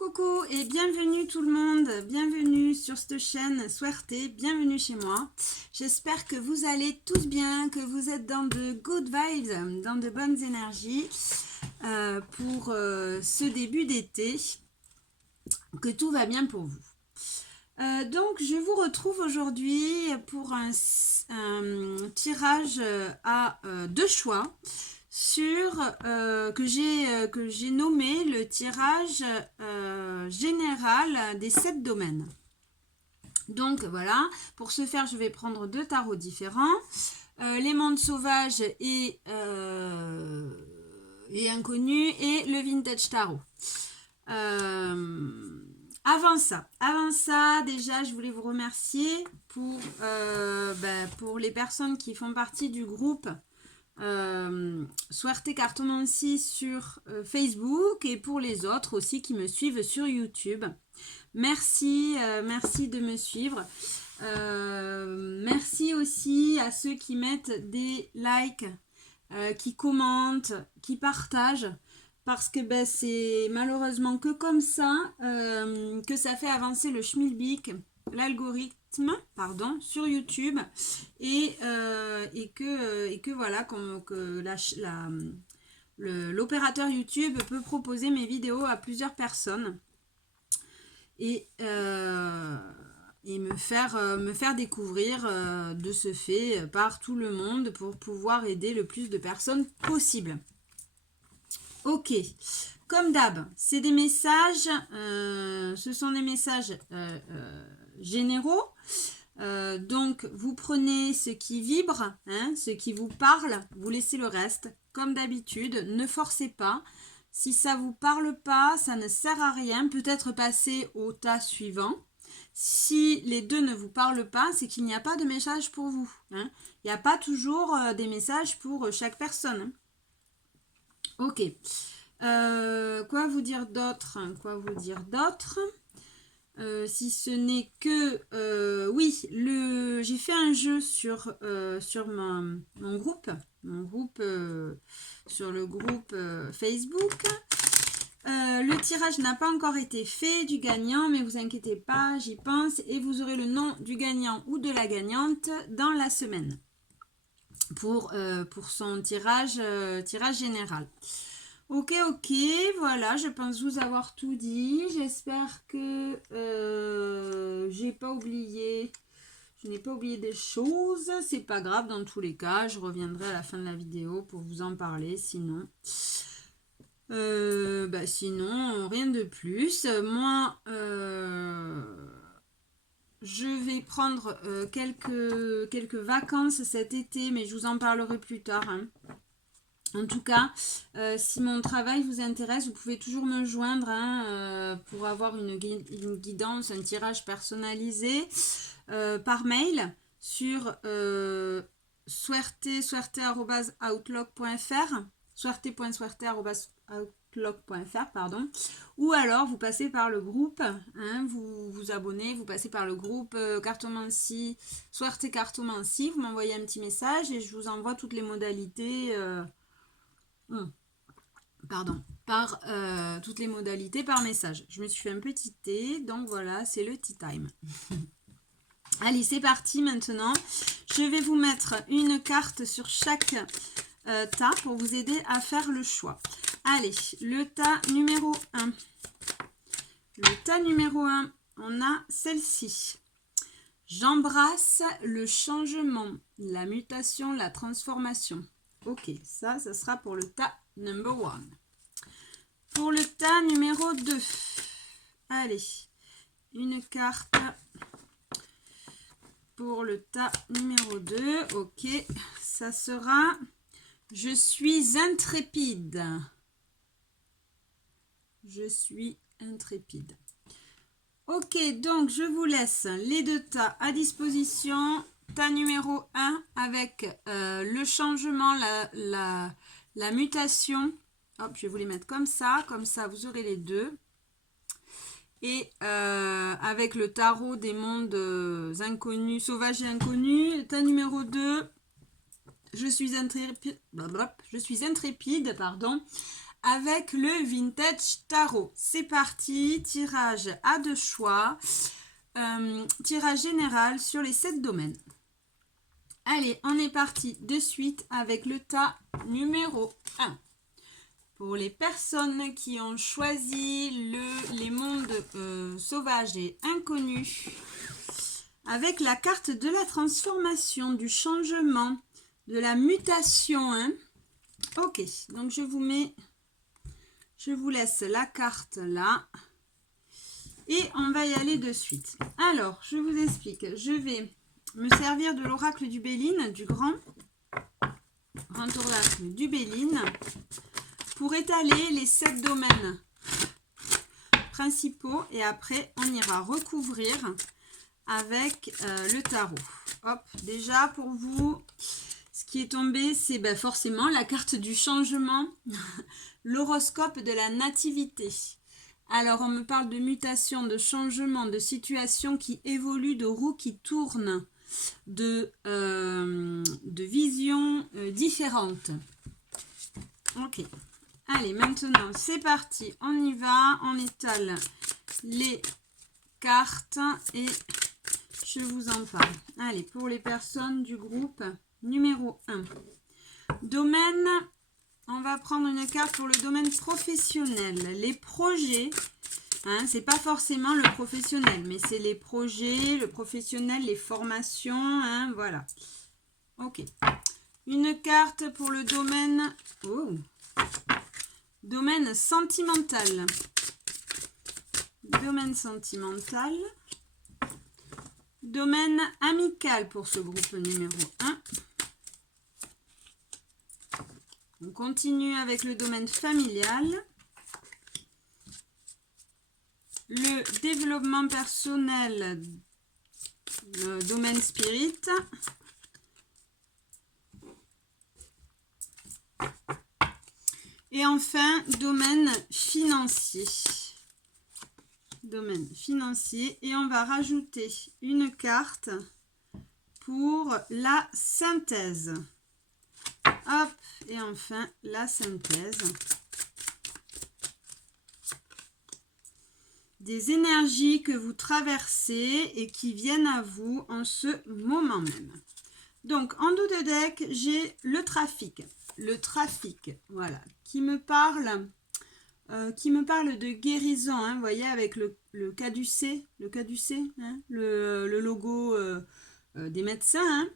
Coucou et bienvenue tout le monde, bienvenue sur cette chaîne Suerte, bienvenue chez moi. J'espère que vous allez tous bien, que vous êtes dans de good vibes, dans de bonnes énergies pour ce début d'été, que tout va bien pour vous. Donc je vous retrouve aujourd'hui pour un tirage à deux choix sur que j'ai nommé le tirage général des 7 domaines. Donc voilà, pour ce faire je vais prendre deux tarots différents, les mondes sauvages et inconnus et le vintage tarot. Avant ça, déjà, je voulais vous remercier pour les personnes qui font partie du groupe Suerte Cartomancie sur Facebook et pour les autres aussi qui me suivent sur YouTube. Merci de me suivre. Merci aussi à ceux qui mettent des likes, qui commentent, qui partagent. Parce que c'est malheureusement que comme ça que ça fait avancer le schmilblick, l'algorithme, sur YouTube et que voilà, que l'opérateur YouTube peut proposer mes vidéos à plusieurs personnes et me faire découvrir de ce fait par tout le monde pour pouvoir aider le plus de personnes possible. Ok, comme d'hab, c'est des messages, ce sont des messages généraux. Donc, vous prenez ce qui vibre, ce qui vous parle, vous laissez le reste. Comme d'habitude, ne forcez pas. Si ça ne vous parle pas, ça ne sert à rien. Peut-être passer au tas suivant. Si les deux ne vous parlent pas, c'est qu'il n'y a pas de message pour vous. Il n'y a pas toujours des messages pour chaque personne. Ok. Quoi vous dire d'autre si ce n'est que oui, j'ai fait un jeu sur mon groupe sur le groupe Facebook. Le tirage n'a pas encore été fait du gagnant, mais vous inquiétez pas, j'y pense et vous aurez le nom du gagnant ou de la gagnante dans la semaine pour son tirage général. Ok, voilà, je pense vous avoir tout dit. J'espère que je n'ai pas oublié des choses. C'est pas grave dans tous les cas. Je reviendrai à la fin de la vidéo pour vous en parler. Sinon, sinon rien de plus. Moi, je vais prendre quelques vacances cet été, mais je vous en parlerai plus tard. En tout cas, si mon travail vous intéresse, vous pouvez toujours me joindre pour avoir une guidance, un tirage personnalisé par mail sur suerte@outlook.fr, suerte.suerte@outlook.fr, pardon. Ou alors vous passez par le groupe, vous vous abonnez, vous passez par le groupe Cartomancie, Suerte Cartomancie, vous m'envoyez un petit message et je vous envoie toutes les modalités. Par toutes les modalités par message. Je me suis fait un petit thé, donc voilà, c'est le tea time. Allez, c'est parti maintenant. Je vais vous mettre une carte sur chaque tas pour vous aider à faire le choix. Allez, le tas numéro 1. Le tas numéro 1, on a celle-ci. J'embrasse le changement, la mutation, la transformation. Ok, ça sera pour le tas number 1. Pour le tas numéro 2, allez, une carte pour le tas numéro 2. Ok, ça sera je suis intrépide. Je suis intrépide. Ok, donc je vous laisse les deux tas à disposition. Tas numéro 1 avec le changement, la mutation. Hop, je vais vous les mettre comme ça vous aurez les deux. Et avec le tarot des mondes inconnus, sauvages et inconnus. Tas numéro 2, je suis intrépide, avec le Vintage Tarot. C'est parti, tirage à 2 choix, tirage général sur les 7 domaines. Allez, on est parti de suite avec le tas numéro 1. Pour les personnes qui ont choisi les mondes sauvages et inconnus, avec la carte de la transformation, du changement, de la mutation. Hein. Ok, donc je vous laisse la carte là. Et on va y aller de suite. Alors, je vous explique. Je vais me servir de l'oracle du Béline, du grand oracle du Béline, pour étaler les 7 domaines principaux. Et après, on ira recouvrir avec le tarot. Hop, déjà pour vous, ce qui est tombé, c'est forcément la carte du changement, l'horoscope de la nativité. Alors, on me parle de mutation, de changement, de situation qui évolue, de roues qui tournent, de visions différentes. Ok. Allez, maintenant, c'est parti. On y va. On étale les cartes et je vous en parle. Allez, pour les personnes du groupe numéro 1. Domaine, on va prendre une carte pour le domaine professionnel. Les projets, hein, c'est pas forcément le professionnel, mais c'est les projets, le professionnel, les formations, hein, voilà. Ok. Une carte pour le domaine, domaine sentimental. Domaine sentimental. Domaine amical pour ce groupe numéro 1. On continue avec le domaine familial. Le développement personnel, le domaine spirit. Et enfin, domaine financier. Domaine financier. Et on va rajouter une carte pour la synthèse. Hop, et enfin la synthèse. Des énergies que vous traversez et qui viennent à vous en ce moment même. Donc, en dos de deck, j'ai le trafic. Le trafic, voilà, qui me parle de guérison, hein, vous voyez, avec le caducée, hein, le logo des médecins. Hein.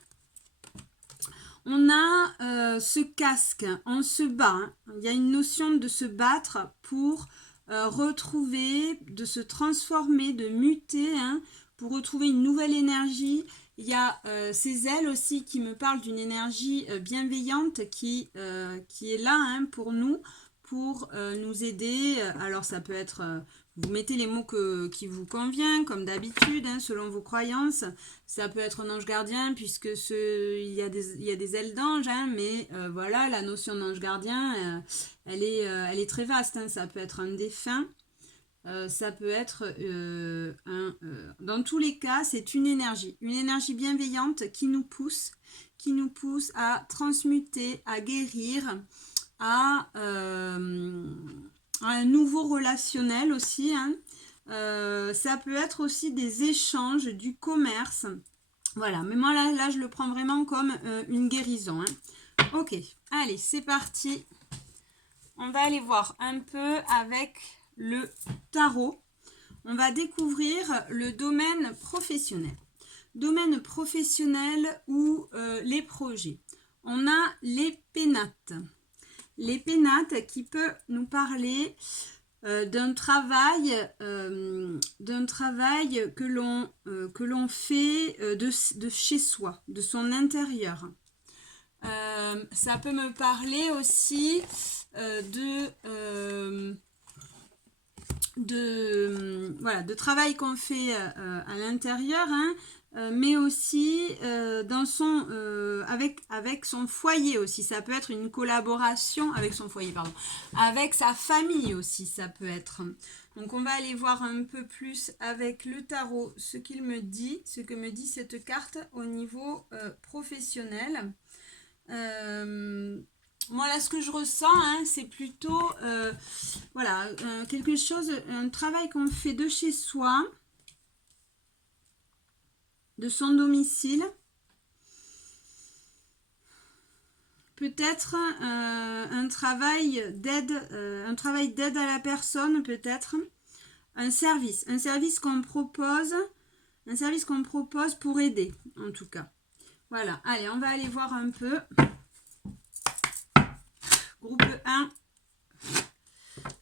On a ce casque, on se bat. Hein. Il y a une notion de se battre pour retrouver, de se transformer, de muter, hein, pour retrouver une nouvelle énergie. Il y a ces ailes aussi qui me parlent d'une énergie bienveillante qui est là, hein, pour nous, pour nous aider. Alors ça peut être, vous mettez les mots qui vous convient, comme d'habitude, hein, selon vos croyances. Ça peut être un ange gardien, puisque il y a des ailes d'ange, hein, mais voilà, la notion d'ange gardien, elle est très vaste. Hein. Ça peut être un défunt. Ça peut être dans tous les cas, c'est une énergie bienveillante qui nous pousse à transmuter, à guérir, à un nouveau relationnel aussi. Hein. Ça peut être aussi des échanges, du commerce. Voilà, mais moi là je le prends vraiment comme une guérison. Hein. Ok, allez, c'est parti. On va aller voir un peu avec le tarot. On va découvrir le domaine professionnel. Domaine professionnel ou les projets. On a les pénates. Les pénates qui peuvent nous parler d'un travail que l'on fait de chez soi, de son intérieur. Ça peut me parler aussi de travail qu'on fait à l'intérieur, hein, mais aussi avec son foyer aussi. Ça peut être une collaboration avec son foyer, avec sa famille aussi, ça peut être. Donc on va aller voir un peu plus avec le tarot ce que me dit cette carte au niveau professionnel. Moi, là, ce que je ressens, hein, c'est plutôt, voilà, quelque chose, un travail qu'on fait de chez soi, de son domicile. Peut-être un travail d'aide à la personne, peut-être. Un service qu'on propose, pour aider, en tout cas. Voilà, allez, on va aller voir un peu. Groupe 1.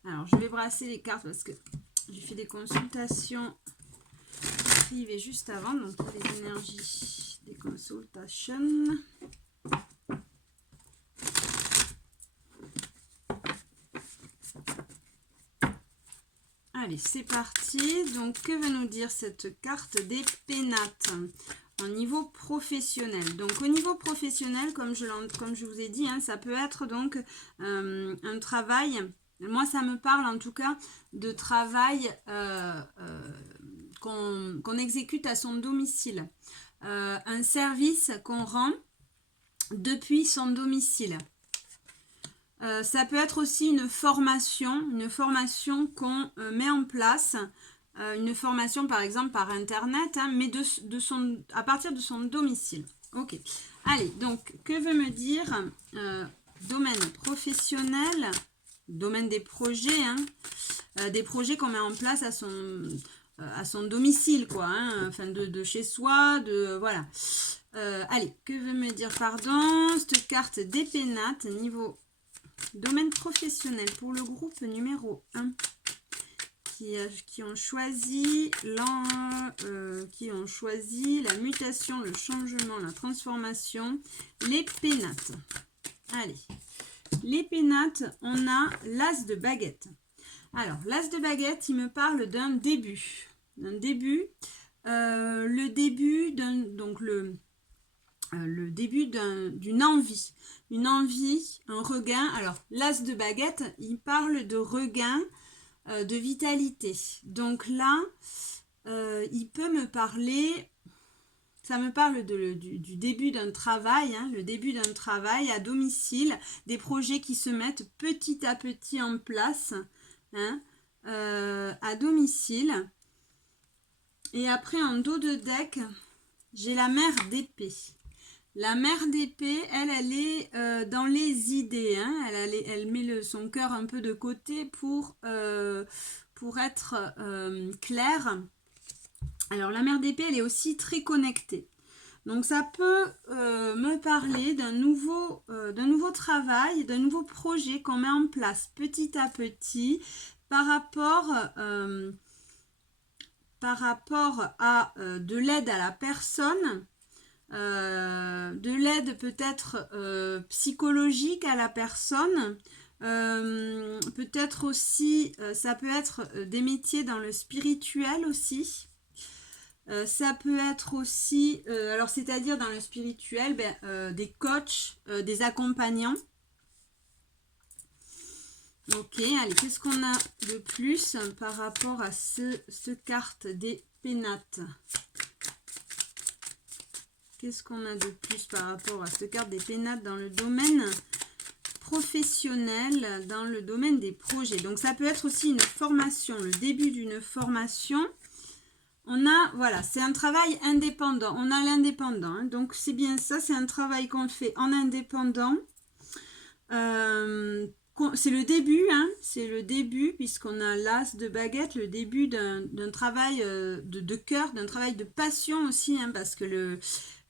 Alors, je vais brasser les cartes parce que j'ai fait des consultations privées juste avant, donc les énergies des consultations. Allez, c'est parti. Donc, que veut nous dire cette carte des pénates au niveau professionnel? Donc, au niveau professionnel, comme je vous ai dit, hein, ça peut être donc un travail. Moi, ça me parle en tout cas de travail qu'on exécute à son domicile. Un service qu'on rend depuis son domicile. Ça peut être aussi une formation qu'on met en place, une formation par exemple par internet, hein, mais à partir de son domicile. Ok. Allez, donc que veut me dire domaine professionnel, domaine des projets, hein, des projets qu'on met en place à son domicile, quoi, hein, enfin de chez soi, voilà. Allez, que veut me dire, pardon, cette carte des pénates, niveau domaine professionnel pour le groupe numéro 1 qui ont choisi la mutation, le changement, la transformation, les pénates. Allez, les pénates, on a l'as de baguette. Alors, l'as de baguette, il me parle d'un début. Le début d'une envie. Une envie, un regain. Alors, l'as de baguette, il parle de regain, de vitalité. Donc là, il peut me parler, ça me parle du début d'un travail, hein, le début d'un travail à domicile, des projets qui se mettent petit à petit en place, hein, à domicile. Et après, en dos de deck, j'ai la mère d'épée. La mère d'épée, elle est dans les idées, hein. Elle met son cœur un peu de côté pour être claire. Alors la mère d'épée, elle est aussi très connectée. Donc ça peut me parler d'un nouveau travail, d'un nouveau projet qu'on met en place petit à petit par rapport à de l'aide à la personne. De l'aide peut-être psychologique à la personne, peut-être aussi, ça peut être des métiers dans le spirituel aussi, ça peut être aussi, alors c'est-à-dire dans le spirituel, des coachs, des accompagnants. Ok, allez, qu'est-ce qu'on a de plus par rapport à ce carte des pénates? Qu'est-ce qu'on a de plus par rapport à cette carte des pénates dans le domaine professionnel, dans le domaine des projets? Donc ça peut être aussi une formation, le début d'une formation. On a, voilà, c'est un travail indépendant. On a l'indépendant, hein, donc c'est bien ça, c'est un travail qu'on fait en indépendant. C'est le début, hein, c'est le début, puisqu'on a l'as de baguette, le début d'un travail de cœur, d'un travail de passion aussi, hein, parce que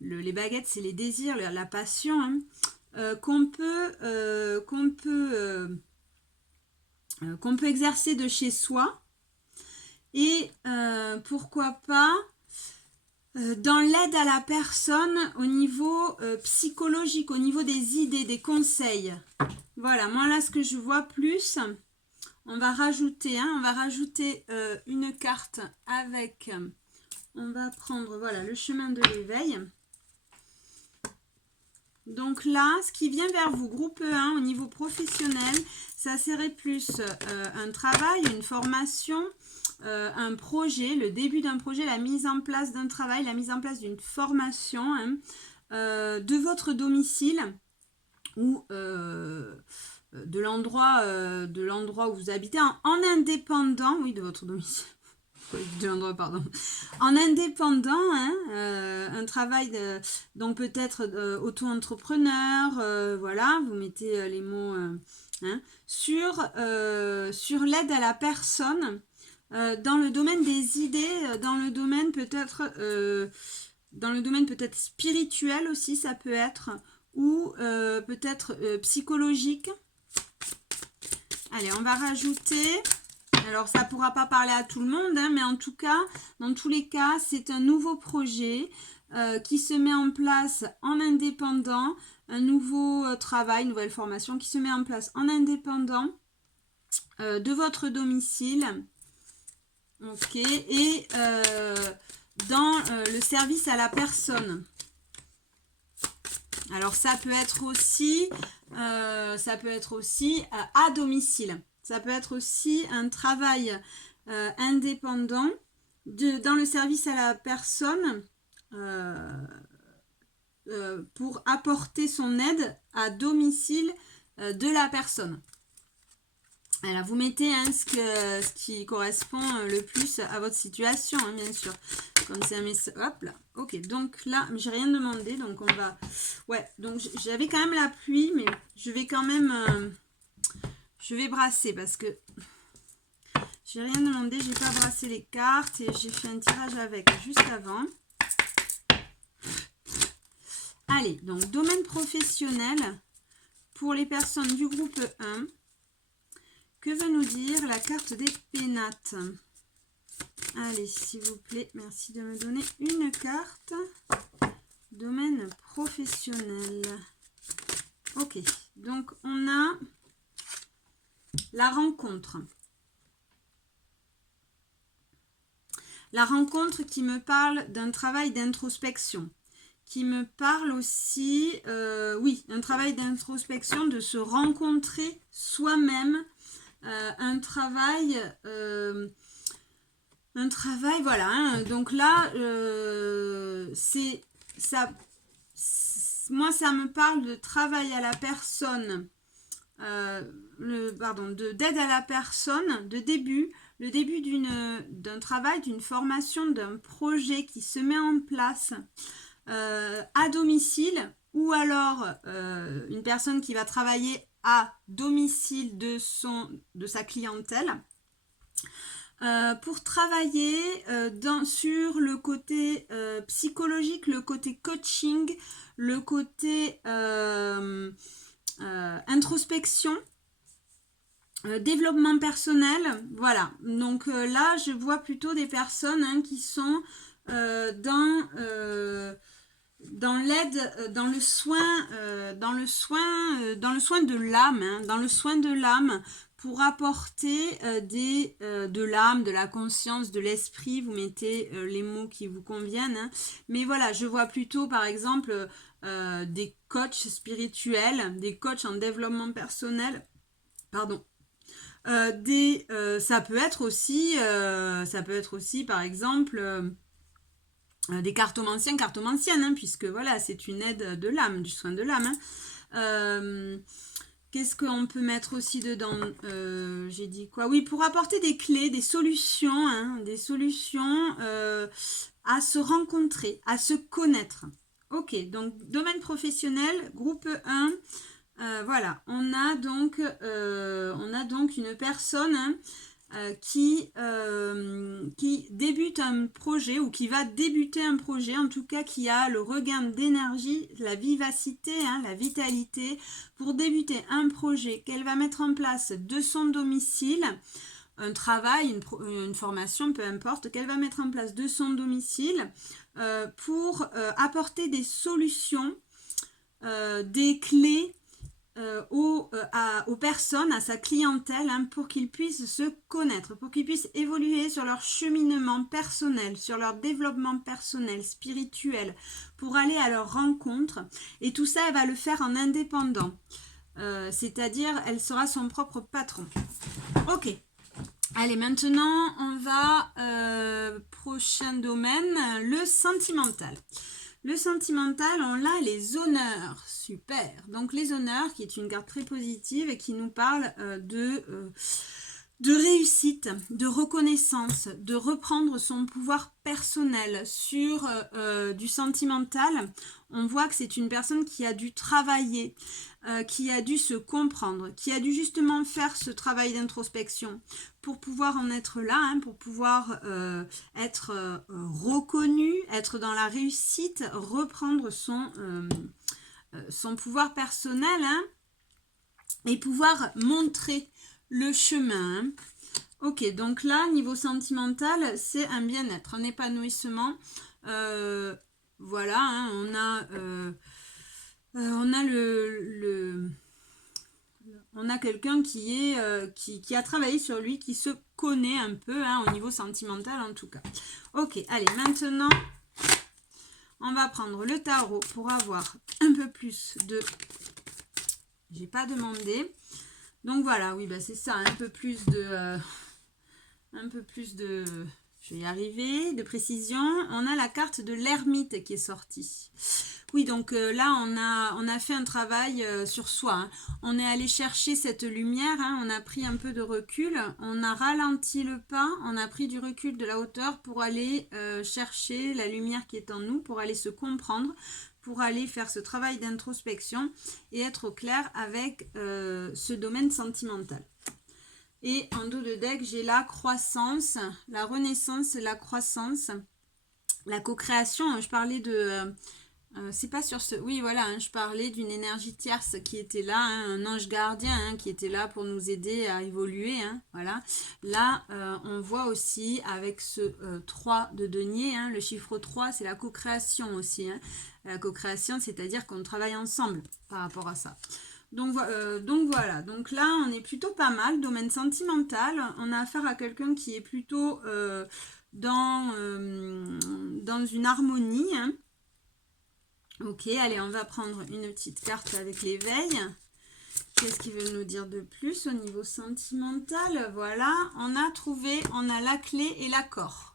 les baguettes, c'est les désirs, la passion, hein, qu'on peut exercer de chez soi. Et pourquoi pas dans l'aide à la personne au niveau psychologique, au niveau des idées, des conseils. Voilà, moi là ce que je vois plus, on va rajouter une carte avec, on va prendre voilà le chemin de l'éveil. Donc là, ce qui vient vers vous, groupe 1 au niveau professionnel, ça serait plus un travail, une formation, un projet, le début d'un projet, la mise en place d'un travail, la mise en place d'une formation, hein, de votre domicile ou de l'endroit où vous habitez en indépendant, oui, de votre domicile. De l'endroit, pardon. En indépendant, hein, un travail donc peut-être auto-entrepreneur, voilà, vous mettez les mots hein, sur l'aide à la personne dans le domaine des idées, dans le domaine peut-être spirituel aussi, ça peut être, ou peut-être psychologique. Allez, on va rajouter. Alors, ça ne pourra pas parler à tout le monde, hein, mais en tout cas, dans tous les cas, c'est un nouveau projet qui se met en place en indépendant, un nouveau travail, une nouvelle formation qui se met en place en indépendant de votre domicile. Ok, et dans le service à la personne. Alors, ça peut être aussi à domicile. Ça peut être aussi un travail indépendant dans le service à la personne pour apporter son aide à domicile de la personne. Alors, vous mettez hein, ce qui correspond le plus à votre situation, hein, bien sûr. Comme c'est un message. Hop là. Ok, donc là, j'ai rien demandé. Donc, on va. Ouais, donc j'avais quand même la pluie, mais je vais quand même. Je vais brasser parce que j'ai rien demandé. J'ai pas brassé les cartes et j'ai fait un tirage avec juste avant. Allez, donc domaine professionnel pour les personnes du groupe 1. Que veut nous dire la carte des pénates? Allez, s'il vous plaît, merci de me donner une carte. Domaine professionnel. Ok, donc on a la rencontre. La rencontre qui me parle d'un travail d'introspection. Qui me parle aussi, oui, un travail d'introspection, de se rencontrer soi-même. Un travail, voilà. Hein, donc là, c'est ça. Moi, ça me parle de travail à la personne, d'aide à la personne, le début d'un travail, d'une formation, d'un projet qui se met en place à domicile, ou alors une personne qui va travailler à domicile de sa clientèle pour travailler sur le côté psychologique, le côté coaching, le côté introspection, développement personnel, voilà. Donc là, je vois plutôt des personnes hein, qui sont dans l'aide, dans le soin de l'âme, hein, dans le soin de l'âme, pour apporter de l'âme, de la conscience, de l'esprit. Vous mettez les mots qui vous conviennent. Hein. Mais voilà, je vois plutôt, par exemple, des coachs spirituels, des coachs en développement personnel. Pardon. Ça peut être aussi, par exemple. Des cartomanciennes, hein, puisque voilà, c'est une aide de l'âme, du soin de l'âme. Hein. Qu'est-ce qu'on peut mettre aussi dedans? J'ai dit quoi? Oui, pour apporter des clés, des solutions, hein, à se rencontrer, à se connaître. Ok, donc domaine professionnel, groupe 1. Voilà, on a donc une personne... Hein, qui débute un projet ou qui va débuter un projet, en tout cas qui a le regain d'énergie, la vivacité, hein, la vitalité pour débuter un projet qu'elle va mettre en place de son domicile, un travail, une formation, peu importe, qu'elle va mettre en place de son domicile pour apporter des solutions, des clés aux personnes, à sa clientèle, hein, pour qu'ils puissent se connaître, pour qu'ils puissent évoluer sur leur cheminement personnel, sur leur développement personnel, spirituel, pour aller à leur rencontre. Et tout ça, elle va le faire en indépendant. C'est-à-dire, elle sera son propre patron. Ok. Allez, maintenant, on va prochain domaine, le sentimental. Le sentimental, on a les honneurs. Super. Donc les honneurs, qui est une carte très positive et qui nous parle de réussite, de reconnaissance, de reprendre son pouvoir personnel sur du sentimental. On voit que c'est une personne qui a dû travailler, qui a dû se comprendre, qui a dû justement faire ce travail d'introspection pour pouvoir en être là, hein, pour pouvoir être reconnu, être dans la réussite, reprendre son pouvoir personnel, hein, et pouvoir montrer le chemin. Hein. Ok, donc là, niveau sentimental, c'est un bien-être, un épanouissement. Voilà, hein, on a quelqu'un qui a travaillé sur lui, qui se connaît un peu, hein, au niveau sentimental en tout cas. Ok, allez, maintenant, on va prendre le tarot pour avoir un peu plus de... J'ai pas demandé. Donc voilà, oui, bah c'est ça, un peu plus de... je vais y arriver, de précision. On a la carte de l'ermite qui est sortie. Oui, donc là, on a fait un travail sur soi. Hein. On est allé chercher cette lumière, hein, on a pris un peu de recul, on a ralenti le pas, on a pris du recul, de la hauteur pour aller chercher la lumière qui est en nous, pour aller se comprendre, pour aller faire ce travail d'introspection et être au clair avec ce domaine sentimental. Et en dos de deck, j'ai la croissance, la renaissance, la croissance, la co-création. Je parlais de... c'est pas sur ce... Oui, voilà, hein, je parlais d'une énergie tierce qui était là, hein, un ange gardien hein, qui était là pour nous aider à évoluer. Hein, voilà. Là, on voit aussi avec ce 3 de denier, hein, le chiffre 3, c'est la co-création aussi. Hein. La co-création, c'est-à-dire qu'on travaille ensemble par rapport à ça. Donc voilà, donc là on est plutôt pas mal, domaine sentimental, on a affaire à quelqu'un qui est plutôt dans une harmonie. Hein. Ok, allez, on va prendre une petite carte avec l'éveil. Qu'est-ce qu'il veut nous dire de plus au niveau sentimental? Voilà, on a la clé et l'accord.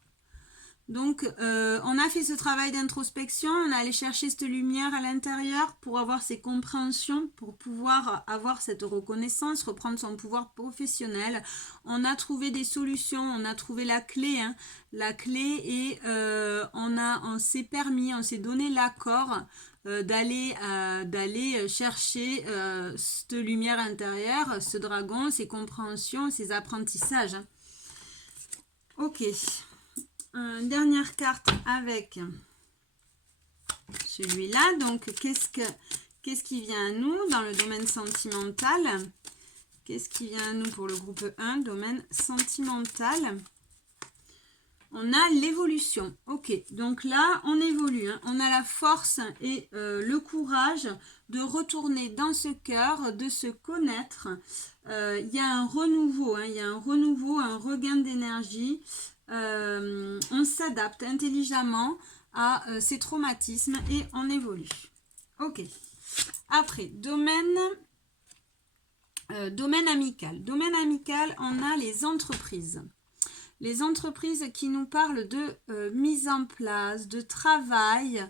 Donc, on a fait ce travail d'introspection, on est allé chercher cette lumière à l'intérieur pour avoir ces compréhensions, pour pouvoir avoir cette reconnaissance, reprendre son pouvoir professionnel. On a trouvé des solutions, on a trouvé la clé, hein, la clé et on s'est permis, on s'est donné l'accord d'aller chercher cette lumière intérieure, ce dragon, ces compréhensions, ces apprentissages. Hein. Ok. Dernière carte avec celui-là. Donc, qu'est-ce qui vient à nous dans le domaine sentimental? Qu'est-ce qui vient à nous pour le groupe 1, domaine sentimental? On a l'évolution. Ok, donc là, on évolue. Hein. On a la force et le courage de retourner dans ce cœur, de se connaître. Il y a un renouveau, hein, il y a un renouveau, un regain d'énergie. On s'adapte intelligemment à ces traumatismes et on évolue. Ok. Après, domaine amical. Domaine amical, on a les entreprises. Les entreprises qui nous parlent de mise en place, de travail.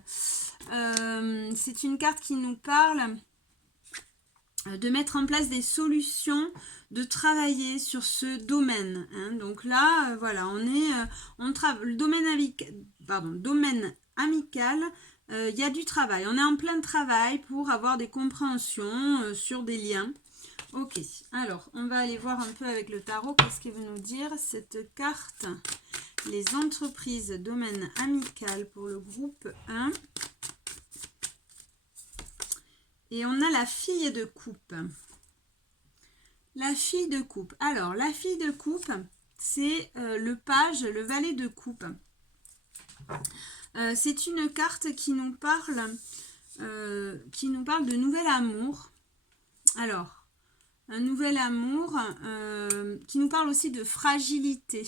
C'est une carte qui nous parle de mettre en place des solutions, de travailler sur ce domaine. Hein. Donc là, voilà, le domaine amical, il y a du travail. On est en plein travail pour avoir des compréhensions sur des liens. Ok, alors, on va aller voir un peu avec le tarot. Qu'est-ce qu'il veut nous dire, cette carte? Les entreprises, domaine amical pour le groupe 1. Et on a la fille de coupe. La fille de coupe. Alors, la fille de coupe, c'est le page, le valet de coupe. C'est une carte qui nous parle de nouvel amour. Alors, un nouvel amour qui nous parle aussi de fragilité.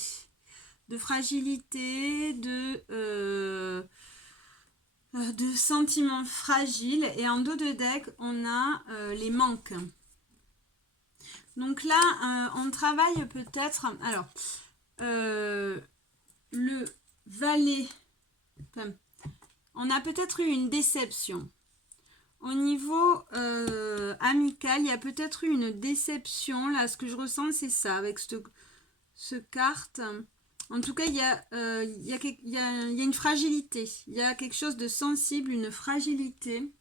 De fragilité, de sentiments fragiles. Et en dos de deck, on a les manques. Donc là, on travaille peut-être... Alors, le valet... on a peut-être eu une déception. Au niveau amical, il y a peut-être eu une déception. Là, ce que je ressens, c'est ça, avec ce carte. En tout cas, il y a une fragilité. Il y a quelque chose de sensible, une fragilité.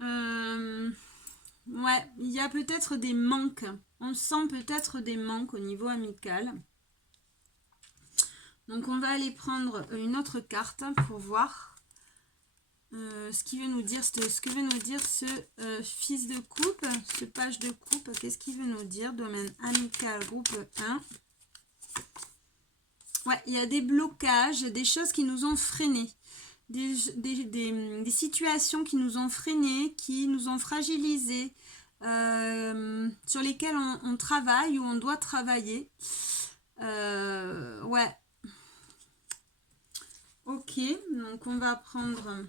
Ouais, il y a peut-être des manques. On sent peut-être des manques au niveau amical. Donc, on va aller prendre une autre carte pour voir ce qu'il veut nous dire. Ce que veut nous dire ce fils de coupe, ce page de coupe. Qu'est-ce qu'il veut nous dire? Domaine amical, groupe 1. Ouais, il y a des blocages, des choses qui nous ont freinés. Des situations qui nous ont freinés, qui nous ont fragilisés, sur lesquelles on travaille ou on doit travailler. Ouais. Ok, donc on va prendre...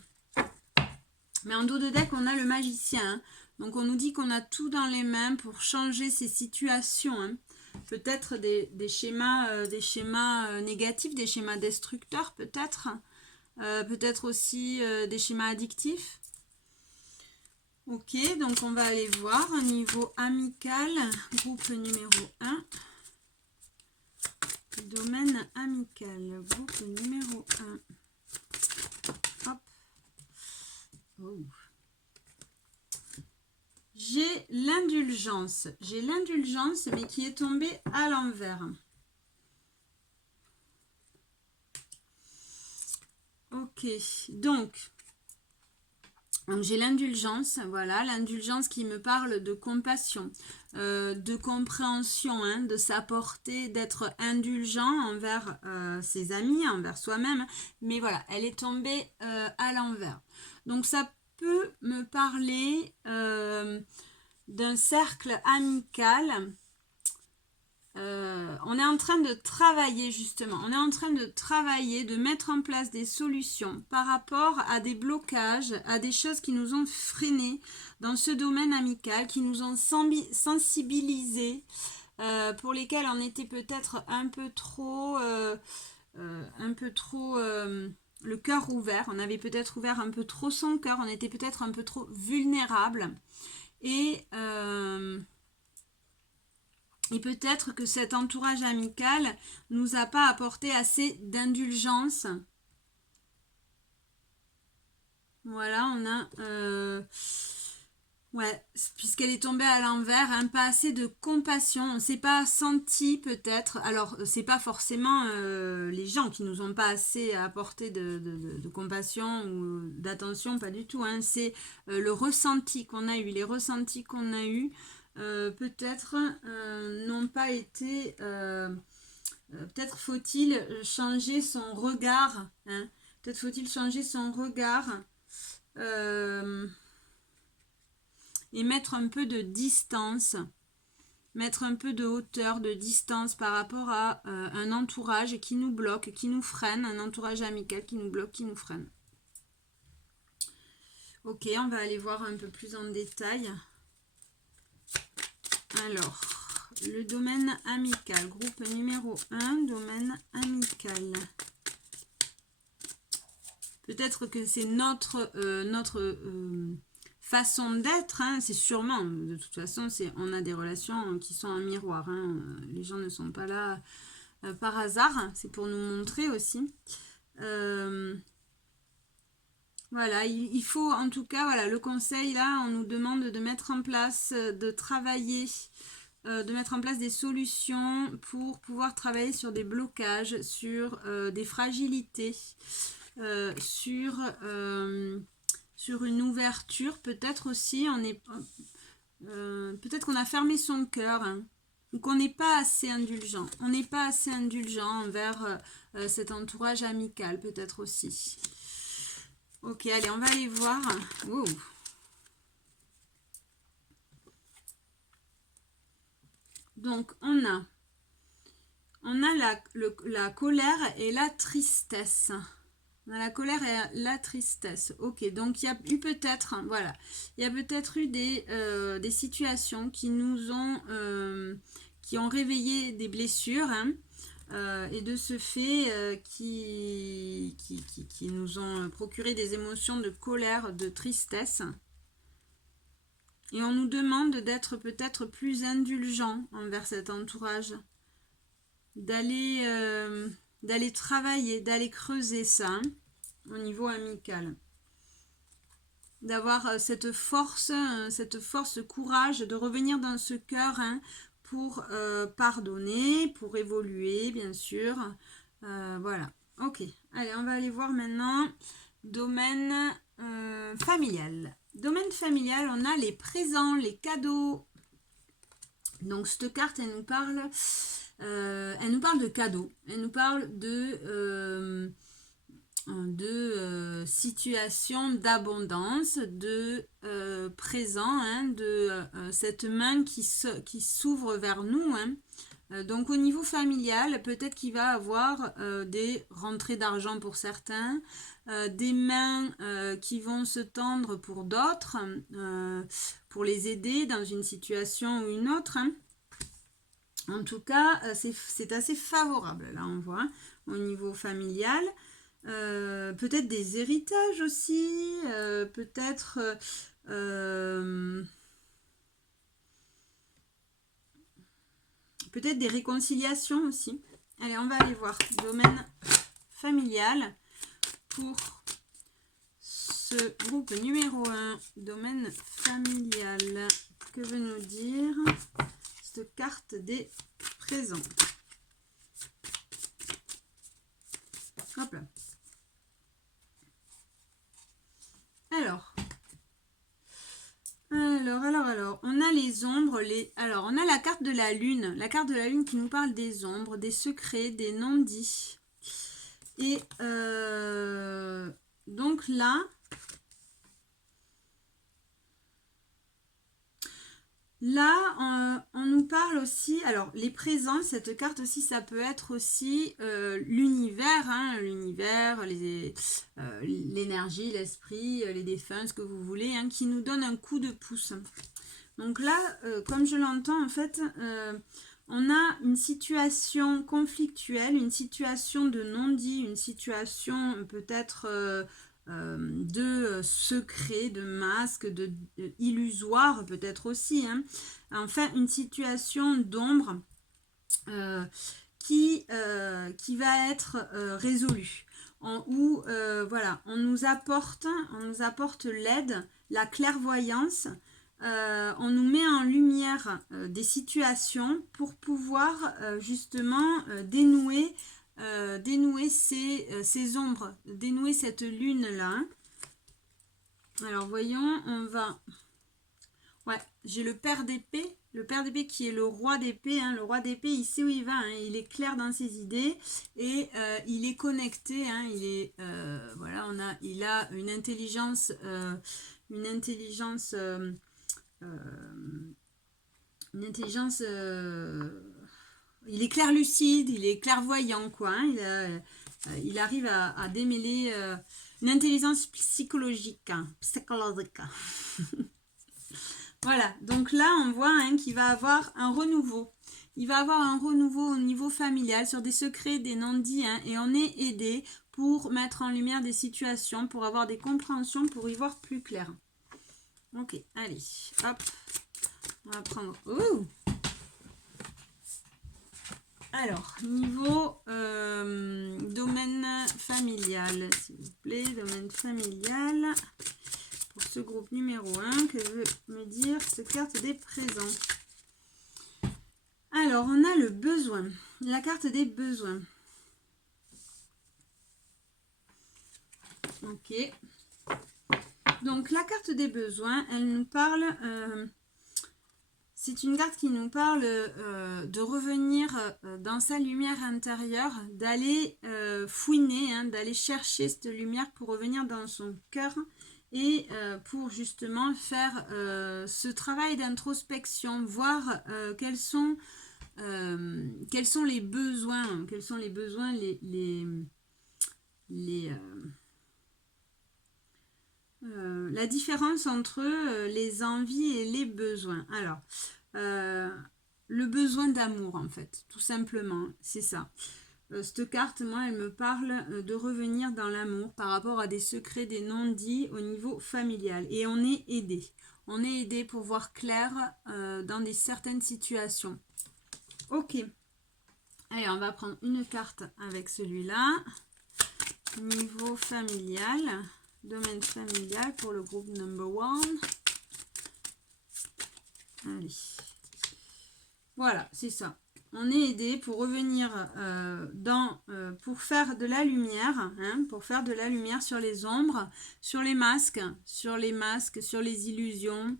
Mais en dos de deck, on a le magicien. Hein. Donc on nous dit qu'on a tout dans les mains pour changer ces situations. Hein. Peut-être des schémas négatifs, des schémas destructeurs peut-être. Peut-être aussi des schémas addictifs. Ok, donc on va aller voir au niveau amical, groupe numéro 1. Domaine amical, groupe numéro 1. Hop. Oh. J'ai l'indulgence. J'ai l'indulgence, mais qui est tombée à l'envers. Ok, donc j'ai l'indulgence, voilà, l'indulgence qui me parle de compassion, de compréhension, hein, de s'apporter, d'être indulgent envers ses amis, envers soi-même, mais voilà, elle est tombée à l'envers. Donc ça peut me parler d'un cercle amical. On est en train de travailler justement, on est en train de travailler, de mettre en place des solutions par rapport à des blocages, à des choses qui nous ont freinés dans ce domaine amical, qui nous ont sensibilisés, pour lesquels on était peut-être un peu trop le cœur ouvert, on avait peut-être ouvert un peu trop son cœur, on était peut-être un peu trop vulnérable et peut-être que cet entourage amical nous a pas apporté assez d'indulgence. Voilà, on a... ouais, puisqu'elle est tombée à l'envers, hein, pas assez de compassion. On ne s'est pas senti peut-être... Alors, c'est pas forcément les gens qui nous ont pas assez apporté de compassion ou d'attention, pas du tout. Hein, c'est le ressenti qu'on a eu, les ressentis qu'on a eu. Peut-être n'ont pas été... peut-être faut-il changer son regard. Hein, peut-être faut-il changer son regard et mettre un peu de distance. Mettre un peu de hauteur, de distance par rapport à un entourage qui nous bloque, qui nous freine. Un entourage amical qui nous bloque, qui nous freine. Ok, on va aller voir un peu plus en détail. Alors, le domaine amical, groupe numéro 1, domaine amical. Peut-être que c'est notre façon d'être, hein, c'est sûrement, de toute façon, on a des relations qui sont un miroir. Hein, les gens ne sont pas là par hasard, c'est pour nous montrer aussi. Voilà, il faut en tout cas, voilà, le conseil là, on nous demande de mettre en place, de travailler, de mettre en place des solutions pour pouvoir travailler sur des blocages, sur des fragilités, sur une ouverture. Peut-être aussi, peut-être qu'on a fermé son cœur, hein, ou qu'on n'est pas assez indulgent. On n'est pas assez indulgent envers cet entourage amical, peut-être aussi. Ok, allez, on va aller voir. Wow. Donc, on a la colère et la tristesse. On a la colère et la tristesse. Ok, donc il y a eu peut-être, voilà, il y a peut-être eu des situations qui nous ont, qui ont réveillé des blessures, hein, et de ce fait qui nous ont procuré des émotions de colère, de tristesse. Et on nous demande d'être peut-être plus indulgent envers cet entourage, d'aller travailler, d'aller creuser ça hein, au niveau amical. D'avoir cette force, ce courage de revenir dans ce cœur hein, pour pardonner, pour évoluer bien sûr. Voilà, ok. Allez, on va aller voir maintenant domaine familial. Domaine familial, on a les présents, les cadeaux. Donc cette carte, elle nous parle de cadeaux. Elle nous parle de situation d'abondance, de présent, hein, de cette main qui s'ouvre vers nous. Hein. Donc au niveau familial, peut-être qu'il va avoir des rentrées d'argent pour certains, des mains qui vont se tendre pour d'autres, pour les aider dans une situation ou une autre. Hein. En tout cas, c'est assez favorable, là on voit, hein, au niveau familial. Peut-être des héritages aussi, peut-être peut-être des réconciliations aussi. Allez, on va aller voir domaine familial pour ce groupe numéro 1, domaine familial. Que veut nous dire cette carte des présents? Hop là. Alors, on a les ombres, alors on a la carte de la lune qui nous parle des ombres, des secrets, des non-dits. Et donc là, on nous parle aussi, alors les présents, cette carte aussi, ça peut être aussi l'univers, hein, l'énergie, l'esprit, les défunts, ce que vous voulez, hein, qui nous donne un coup de pouce. Donc là, comme je l'entends, en fait, on a une situation conflictuelle, une situation de non-dit, une situation peut-être de secret, de masque, de illusoire peut-être aussi. Hein. Enfin, une situation d'ombre qui va être résolue. Où voilà, on nous apporte l'aide, la clairvoyance. On nous met en lumière des situations pour pouvoir justement dénouer ces ombres, dénouer cette lune là. Alors voyons, on va, ouais, j'ai le père d'épée qui est le roi d'épée, hein. Le roi d'épée, il sait où il va, hein. Il est clair dans ses idées et il est connecté, hein. Il est voilà, il a une intelligence il est clair-lucide, il est clairvoyant, quoi. Hein. Il arrive à démêler une intelligence psychologique. Hein. Voilà, donc là, on voit hein, qu'il va avoir un renouveau. Il va avoir un renouveau au niveau familial sur des secrets, des non-dits. Hein, et on est aidé pour mettre en lumière des situations, pour avoir des compréhensions, pour y voir plus clair. Ok, allez, hop. On va prendre... Ouh. Alors, niveau domaine familial, s'il vous plaît, domaine familial. Pour ce groupe numéro 1, que veut me dire cette carte des présents? Alors, on a le besoin, la carte des besoins. Ok. Donc, la carte des besoins, elle nous parle... c'est une carte qui nous parle de revenir dans sa lumière intérieure, d'aller fouiner, hein, d'aller chercher cette lumière pour revenir dans son cœur et pour justement faire ce travail d'introspection, voir quels sont les besoins, la différence entre les envies et les besoins. Alors, le besoin d'amour en fait, tout simplement, c'est ça. Cette carte, moi, elle me parle de revenir dans l'amour par rapport à des secrets, des non-dits au niveau familial. Et on est aidé. On est aidé pour voir clair dans certaines situations. Ok. Allez, on va prendre une carte avec celui-là. Niveau familial. Domaine familial pour le groupe number 1. Allez. Voilà, c'est ça. On est aidé pour revenir pour faire de la lumière, hein, pour faire de la lumière sur les ombres, sur les masques, sur les illusions.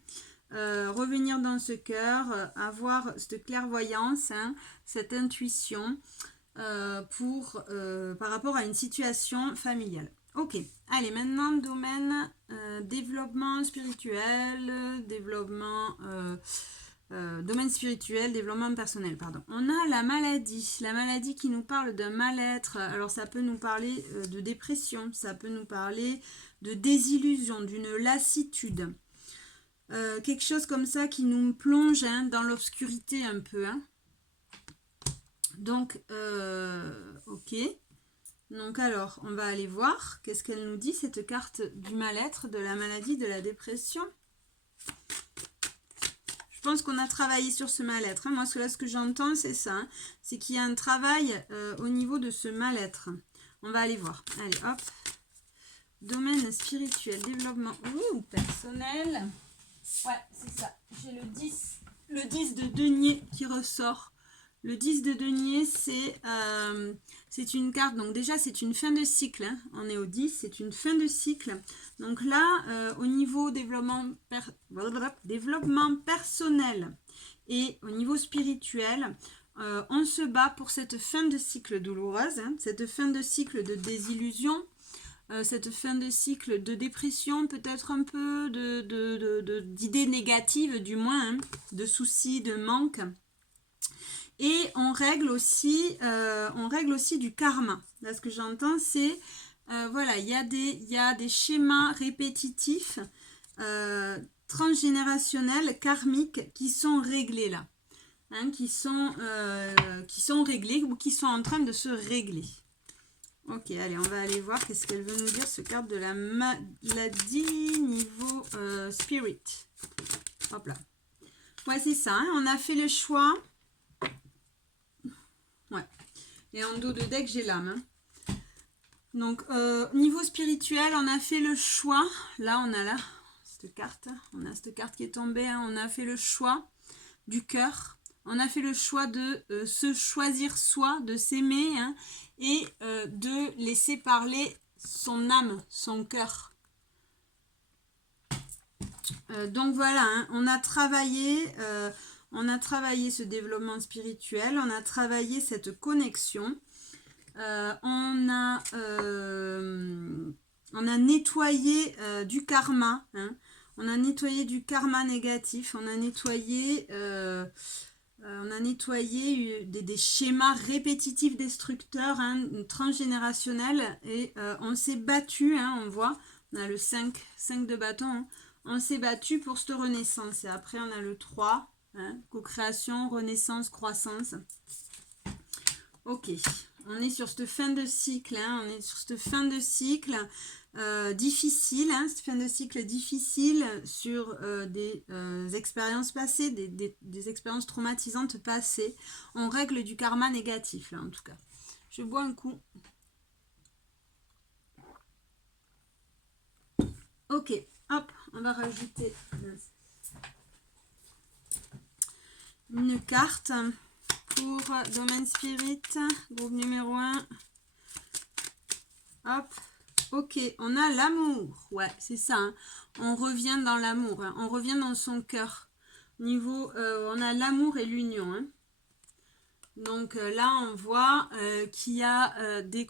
Revenir dans ce cœur, avoir cette clairvoyance, hein, cette intuition par rapport à une situation familiale. Ok, allez, maintenant domaine développement spirituel, domaine spirituel, développement personnel, pardon. On a la maladie qui nous parle d'un mal-être. Alors ça peut nous parler de dépression, ça peut nous parler de désillusion, d'une lassitude. Quelque chose comme ça qui nous plonge hein, dans l'obscurité un peu. Hein. Donc, ok. Donc alors, on va aller voir qu'est-ce qu'elle nous dit, cette carte du mal-être, de la maladie, de la dépression. Je pense qu'on a travaillé sur ce mal-être. Hein. Moi, ce que j'entends, c'est ça. Hein. C'est qu'il y a un travail au niveau de ce mal-être. On va aller voir. Allez, hop. Domaine spirituel, développement personnel. Ouais, c'est ça. J'ai le 10 de denier qui ressort. Le 10 de denier, c'est une carte. Donc déjà, c'est une fin de cycle. Hein. On est au 10, c'est une fin de cycle. Donc là, au niveau développement personnel et au niveau spirituel, on se bat pour cette fin de cycle douloureuse, hein, cette fin de cycle de désillusion, cette fin de cycle de dépression, peut-être un peu d'idées négatives du moins, hein, de soucis, de manque. Et on règle aussi du karma. Là, ce que j'entends, c'est, voilà, il y a des schémas répétitifs, transgénérationnels, karmiques, qui sont réglés là. Hein, qui sont réglés ou qui sont en train de se régler. Ok, allez, on va aller voir qu'est-ce qu'elle veut nous dire, ce carte de la maladie niveau spirit. Hop là. Ouais, c'est ça, hein, on a fait le choix. Ouais. Et en dos de deck, j'ai l'âme. Hein. Donc, niveau spirituel, on a fait le choix. Là, on a là, cette carte. On a cette carte qui est tombée. Hein. On a fait le choix du cœur. On a fait le choix de se choisir soi, de s'aimer hein, et de laisser parler son âme, son cœur. Donc voilà, hein, on a travaillé ce développement spirituel, on a travaillé cette connexion, on a nettoyé du karma, hein, on a nettoyé du karma négatif, on a nettoyé des schémas répétitifs destructeurs, hein, transgénérationnels, et on s'est battu, hein, on voit, on a le 5 de bâton, hein, on s'est battu pour cette renaissance, et après on a le 3, hein, co-création, renaissance, croissance. Ok, on est sur cette fin de cycle, hein, difficile, hein, cette fin de cycle difficile sur des expériences passées, des expériences traumatisantes passées. On règle du karma négatif, là, en tout cas. Je bois un coup. Ok, hop, on va rajouter une carte pour domaine spirit, groupe numéro 1. Hop. Ok, on a l'amour. Ouais, c'est ça. Hein. On revient dans l'amour. Hein. On revient dans son cœur. On a l'amour et l'union. Hein. Donc là, on voit qu'il y a des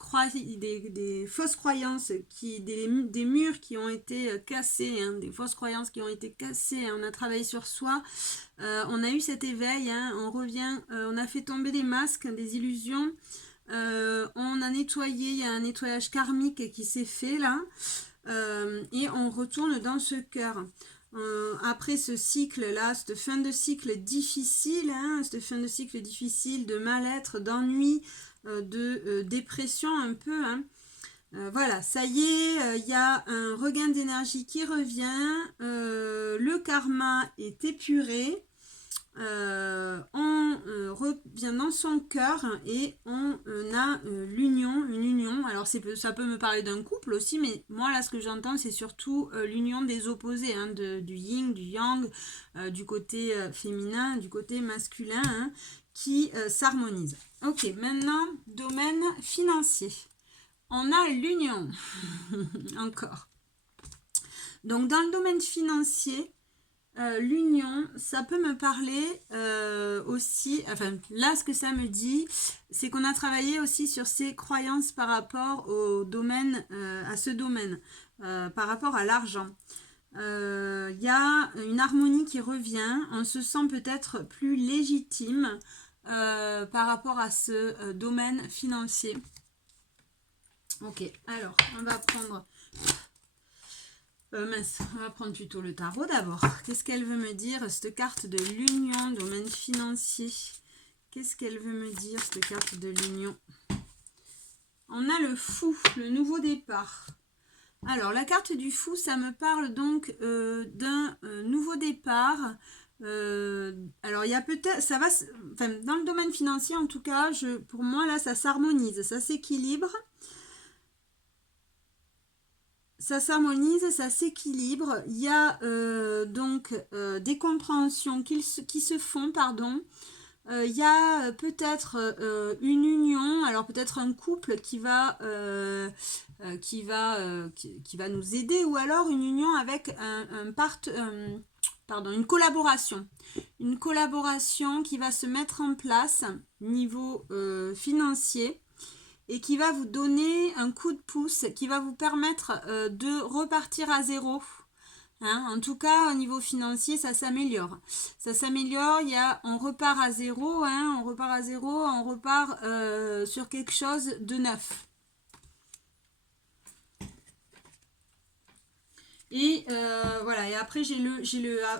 fausses croyances, des murs qui ont été cassés, hein, des fausses croyances qui ont été cassées. Hein. On a travaillé sur soi. On a eu cet éveil. Hein. On revient. On a fait tomber des masques, des illusions. On a nettoyé, il y a un nettoyage karmique qui s'est fait là, et on retourne dans ce cœur. après ce cycle-là, cette fin de cycle difficile, cette fin de cycle difficile de mal-être, d'ennui, de dépression un peu, voilà, ça y est, il y a un regain d'énergie qui revient, le karma est épuré, on revient dans son cœur et on a l'union, une union. Alors ça peut me parler d'un couple aussi, mais moi là ce que j'entends c'est surtout l'union des opposés, du yin, du yang, du côté féminin, du côté masculin, qui s'harmonise. Ok, maintenant domaine financier. On a l'union, encore. Donc dans le domaine financier, l'union, ça peut me parler aussi, enfin là ce que ça me dit, c'est qu'on a travaillé aussi sur ses croyances par rapport au domaine, à ce domaine, par rapport à l'argent. Il y a une harmonie qui revient, on se sent peut-être plus légitime par rapport à ce domaine financier. Ok, alors on va prendre... on va prendre plutôt le tarot d'abord. Qu'est-ce qu'elle veut me dire, cette carte de l'union, domaine financier? Qu'est-ce qu'elle veut me dire, cette carte de l'union? On a le fou, le nouveau départ. Alors, la carte du fou, ça me parle donc d'un nouveau départ. Alors, il y a peut-être, ça va, enfin, dans le domaine financier, en tout cas, pour moi, là, ça s'harmonise, ça s'équilibre. Ça s'harmonise, ça s'équilibre. Il y a donc des compréhensions qui se font, pardon. Il y a peut-être une union, alors peut-être un couple qui va nous aider, ou alors une union avec une collaboration. Une collaboration qui va se mettre en place niveau financier, et qui va vous donner un coup de pouce, qui va vous permettre de repartir à zéro. En tout cas, au niveau financier, ça s'améliore. Ça s'améliore, on repart à zéro, on repart sur quelque chose de neuf. Et voilà, et après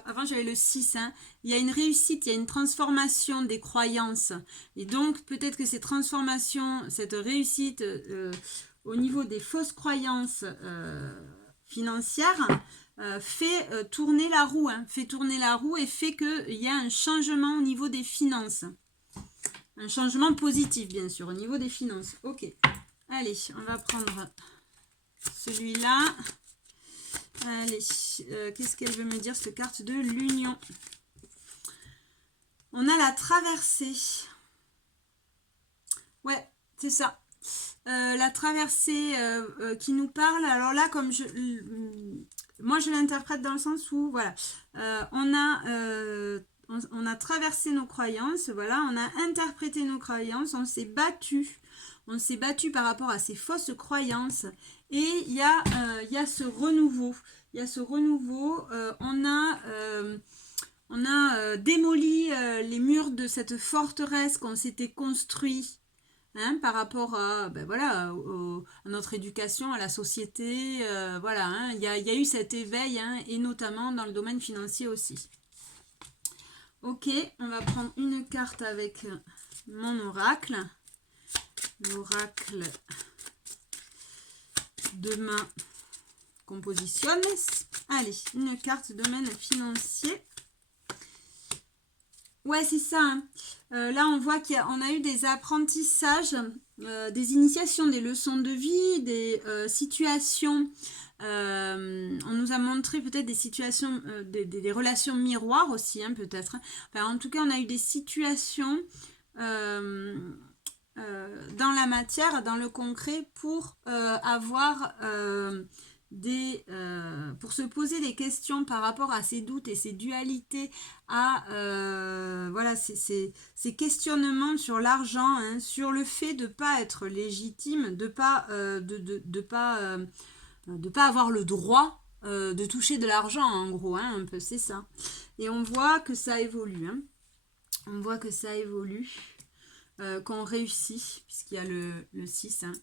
avant j'avais le 6, il y a une réussite, il y a une transformation des croyances. Et donc peut-être que ces transformations, cette réussite au niveau des fausses croyances financières fait tourner la roue, et fait qu'il y a un changement au niveau des finances. Un changement positif bien sûr au niveau des finances. Ok, allez, on va prendre celui-là. Allez, qu'est-ce qu'elle veut me dire, cette carte de l'union? On a la traversée. Ouais, c'est ça. La traversée qui nous parle. Alors là, moi je l'interprète dans le sens où, voilà, on a traversé nos croyances, voilà, on a interprété nos croyances, on s'est battu. On s'est battu par rapport à ces fausses croyances, et il y a ce renouveau. Il y a ce renouveau. On a démoli les murs de cette forteresse qu'on s'était construit, par rapport à, à notre éducation, à la société. Voilà, il y a eu cet éveil, et notamment dans le domaine financier aussi. Ok, on va prendre une carte avec mon oracle. L'oracle de ma composition. Allez, une carte domaine financier. Ouais, c'est ça. Là, on voit qu'on a eu des apprentissages, des initiations, des leçons de vie, des situations. On nous a montré peut-être des situations, des relations miroirs aussi, peut-être. Enfin, en tout cas, on a eu des situations dans la matière, dans le concret, pour avoir pour se poser des questions par rapport à ces doutes et ces dualités, à voilà, ces questionnements sur l'argent, sur le fait de ne pas être légitime, de pas avoir le droit de toucher de l'argent, en gros, un peu, c'est ça. Et on voit que ça évolue, on voit que ça évolue. qu'on réussit, puisqu'il y a le 6, hein,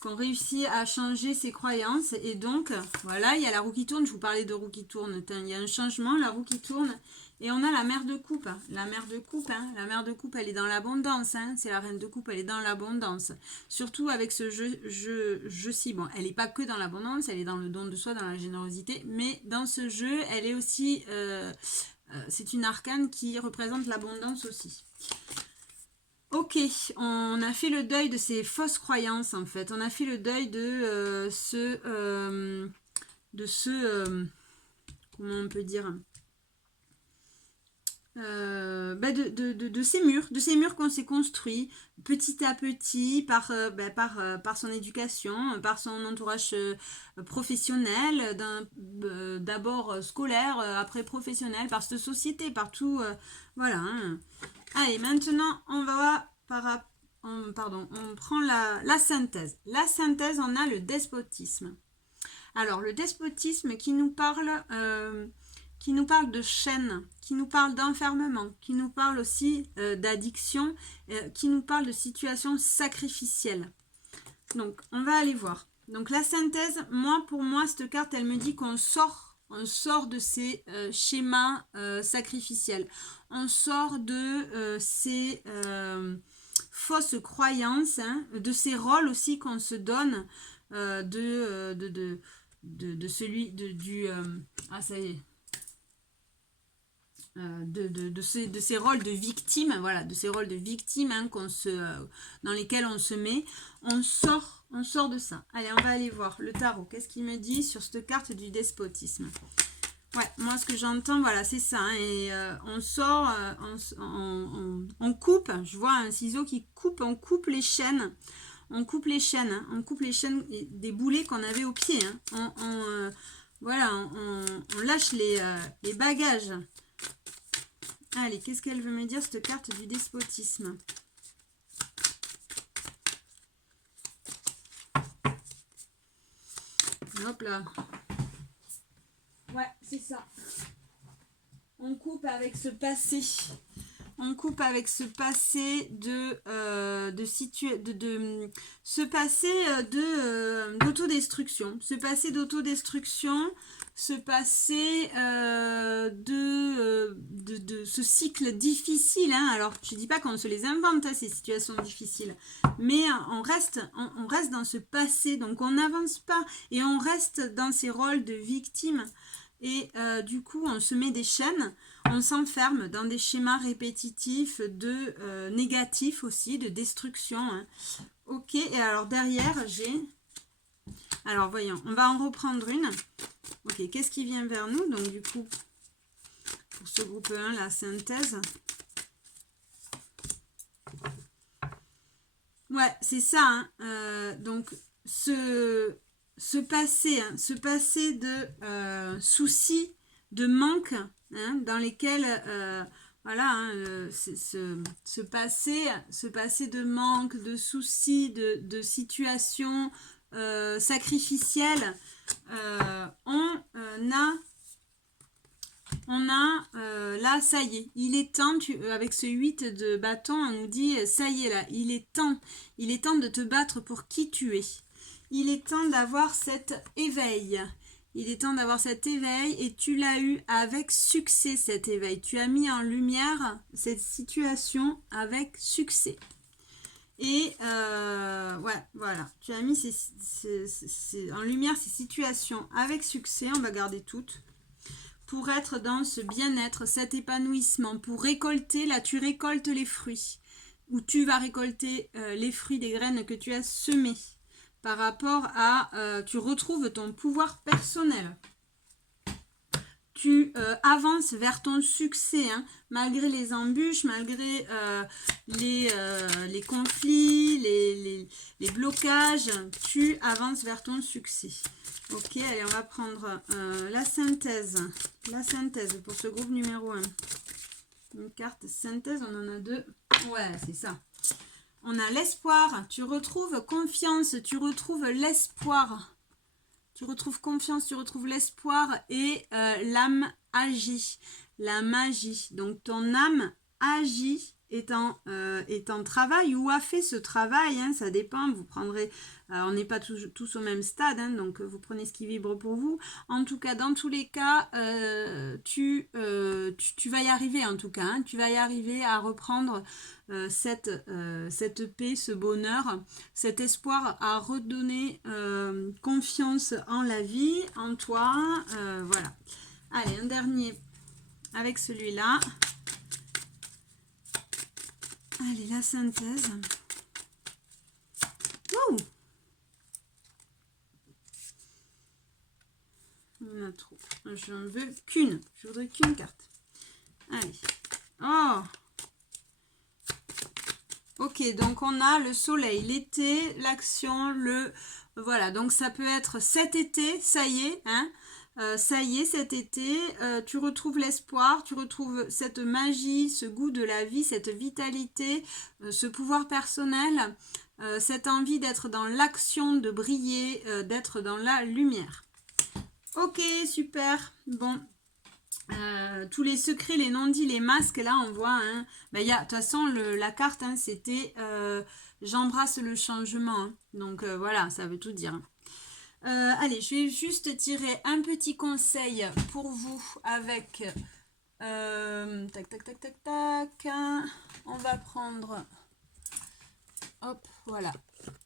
qu'on réussit à changer ses croyances. Et donc, voilà, il y a la roue qui tourne. Je vous parlais de roue qui tourne. Il y a un changement, la roue qui tourne. Et on a la mère de coupe. La mère de coupe, hein, la mère de coupe, elle est dans l'abondance. Hein, c'est la reine de coupe, elle est dans l'abondance. Surtout avec ce jeu-ci. Bon, elle n'est pas que dans l'abondance, elle est dans le don de soi, dans la générosité. Mais dans ce jeu, elle est aussi... c'est une arcane qui représente l'abondance aussi. Ok, on a fait le deuil de ces fausses croyances en fait. On a fait le deuil de comment on peut dire, de ces murs qu'on s'est construits petit à petit par son éducation, par son entourage professionnel, d'abord scolaire, après professionnel, par cette société, par tout, voilà. Hein. Allez, maintenant, on va on prend la synthèse. La synthèse, on a le despotisme. Alors, le despotisme qui nous parle de chaîne, qui nous parle d'enfermement, qui nous parle aussi d'addiction, qui nous parle de situation sacrificielle. Donc, on va aller voir. Donc, la synthèse, pour moi, cette carte, elle me dit qu'on sort de ces schémas sacrificiels. On sort de ces fausses croyances, hein, de ces rôles aussi qu'on se donne, ça y est. De ces rôles de victime, voilà, de ces rôles de victime, hein, dans lesquels on se met, on sort de ça. Allez, on va aller voir le tarot. Qu'est-ce qu'il me dit sur cette carte du despotisme? Ouais, moi ce que j'entends, voilà, c'est ça. Hein, et on sort, on coupe. Je vois un ciseau qui coupe. On coupe les chaînes. On coupe les chaînes. Hein, on coupe les chaînes des boulets qu'on avait au pied. Hein, on lâche les bagages. Allez, qu'est-ce qu'elle veut me dire, cette carte du despotisme? Hop là. Ouais, c'est ça. On coupe avec ce passé. On coupe avec ce passé ce passé d'autodestruction. Ce passé d'autodestruction. Ce passé de ce cycle difficile. Hein. Alors, je ne dis pas qu'on se les invente, hein, ces situations difficiles. Mais on reste dans ce passé. Donc, on n'avance pas. Et on reste dans ces rôles de victime. Et du coup, on se met des chaînes. On s'enferme dans des schémas répétitifs de négatifs aussi, de destruction. Hein. Ok, et alors derrière, j'ai... Alors, voyons, on va en reprendre une. Ok, qu'est-ce qui vient vers nous? Donc, du coup, pour ce groupe 1, la synthèse. Ouais, c'est ça. Hein. Donc, ce passé de soucis, de manque, hein, dans lesquels... voilà, hein, ce passé de manque, de soucis, de situations sacrificielles, là, ça y est, il est temps, avec ce 8 de bâton, on nous dit, ça y est là, il est temps de te battre pour qui tu es. Il est temps d'avoir cet éveil. Il est temps d'avoir cet éveil et tu l'as eu avec succès, cet éveil. Tu as mis en lumière cette situation avec succès. Et ouais, voilà. Tu as mis en lumière ces situations avec succès. On va garder toutes. Pour être dans ce bien-être, cet épanouissement, pour récolter, là tu récoltes les fruits. Ou tu vas récolter les fruits des graines que tu as semées. Par rapport à, tu retrouves ton pouvoir personnel. Tu avances vers ton succès, hein, malgré les embûches, malgré les conflits, les blocages, tu avances vers ton succès. Ok, allez, on va prendre la synthèse pour ce groupe numéro 1. Une carte synthèse, on en a deux. Ouais, c'est ça. On a l'espoir, tu retrouves confiance, tu retrouves l'espoir. Tu retrouves confiance, tu retrouves l'espoir et l'âme agit. La magie. Donc ton âme agit est en travail ou a fait ce travail, hein, ça dépend, vous prendrez, on n'est pas tous au même stade, hein, donc vous prenez ce qui vibre pour vous. En tout cas, dans tous les cas, tu vas y arriver en tout cas, hein, tu vas y arriver à reprendre cette paix, ce bonheur, cet espoir, à redonner confiance en la vie, en toi, voilà. Allez, un dernier avec celui-là. Allez, la synthèse. Ouh! Il y en a trop. Je ne veux qu'une. Je voudrais qu'une carte. Allez. Oh! Ok, donc on a le soleil, l'été, l'action, le... Voilà, donc ça peut être cet été, ça y est, hein? Ça y est, cet été, tu retrouves l'espoir, tu retrouves cette magie, ce goût de la vie, cette vitalité, ce pouvoir personnel, cette envie d'être dans l'action, de briller, d'être dans la lumière. Ok, super. Bon, tous les secrets, les non-dits, les masques, là on voit, hein, ben, de toute façon la carte, hein, c'était j'embrasse le changement, hein. Donc voilà, ça veut tout dire. Allez, je vais juste tirer un petit conseil pour vous avec tac tac tac tac tac. On va prendre, hop, voilà,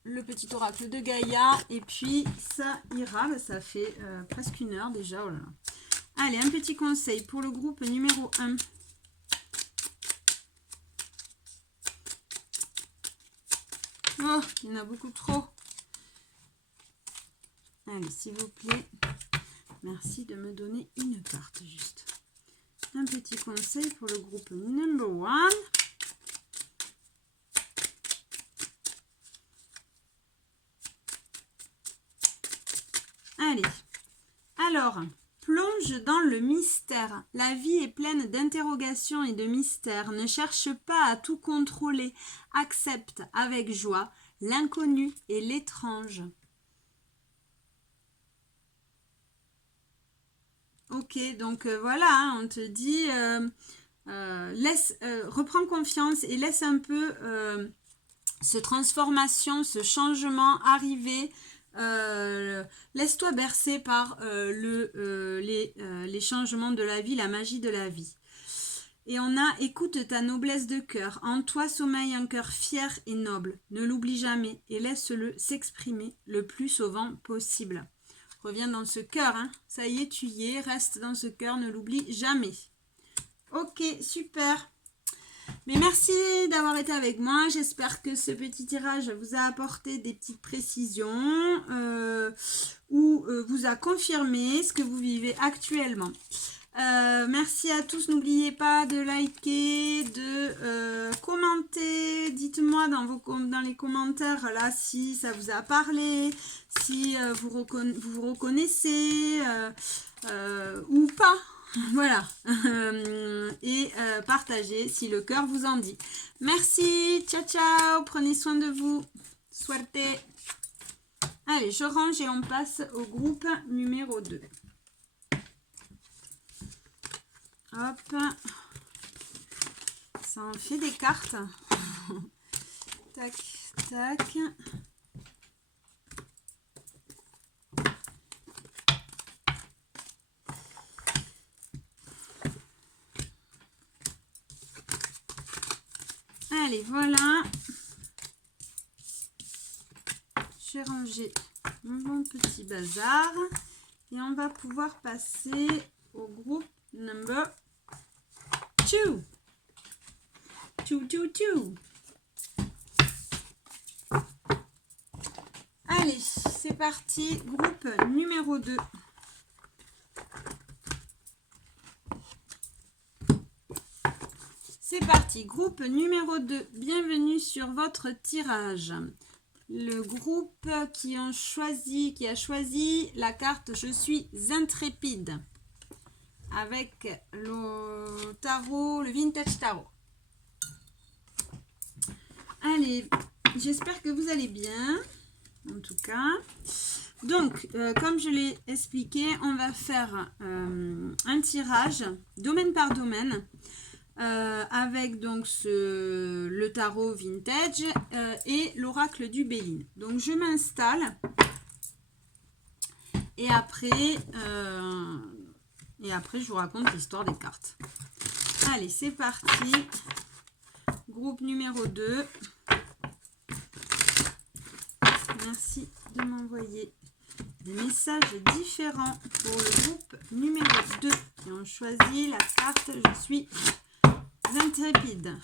le petit oracle de Gaïa et puis ça ira. Ça fait presque 1 heure déjà. Oh là là. Allez, un petit conseil pour le groupe numéro 1. Oh, il y en a beaucoup trop. Allez, s'il vous plaît, merci de me donner une carte juste. Un petit conseil pour le groupe number 1. Allez, alors, plonge dans le mystère. La vie est pleine d'interrogations et de mystères. Ne cherche pas à tout contrôler. Accepte avec joie l'inconnu et l'étrange. Ok, donc voilà, hein, on te dit, reprends confiance et laisse un peu cette transformation, ce changement arriver. Laisse-toi bercer par les changements de la vie, la magie de la vie. Et on a, écoute ta noblesse de cœur. En toi sommeille un cœur fier et noble. Ne l'oublie jamais et laisse-le s'exprimer le plus souvent possible. Reviens dans ce cœur, hein. Ça y est, tu y es. Reste dans ce cœur, ne l'oublie jamais. Ok, super. Mais merci d'avoir été avec moi. J'espère que ce petit tirage vous a apporté des petites précisions ou vous a confirmé ce que vous vivez actuellement. Merci à tous. N'oubliez pas de liker, de commenter. Dites-moi dans les commentaires là si ça vous a parlé, si vous vous reconnaissez ou pas. Voilà. Et partagez si le cœur vous en dit. Merci. Ciao, ciao. Prenez soin de vous. Suerte. Allez, je range et on passe au groupe numéro 2. Hop. Ça en fait des cartes. Tac, tac. Allez, voilà. J'ai rangé mon petit bazar. Et on va pouvoir passer au groupe number 2. 2. Allez, c'est parti. Groupe numéro 2. C'est parti, groupe numéro 2, bienvenue sur votre tirage. Le groupe qui a choisi la carte « Je suis intrépide » avec le tarot, le vintage tarot. Allez, j'espère que vous allez bien, en tout cas. Donc, comme je l'ai expliqué, on va faire un tirage domaine par domaine. avec donc le tarot vintage et l'oracle du Béline. Donc je m'installe et après je vous raconte l'histoire des cartes. Allez, c'est parti. Groupe numéro 2. Merci de m'envoyer des messages différents pour le groupe numéro 2. Et on choisit la carte Je suis intrépide.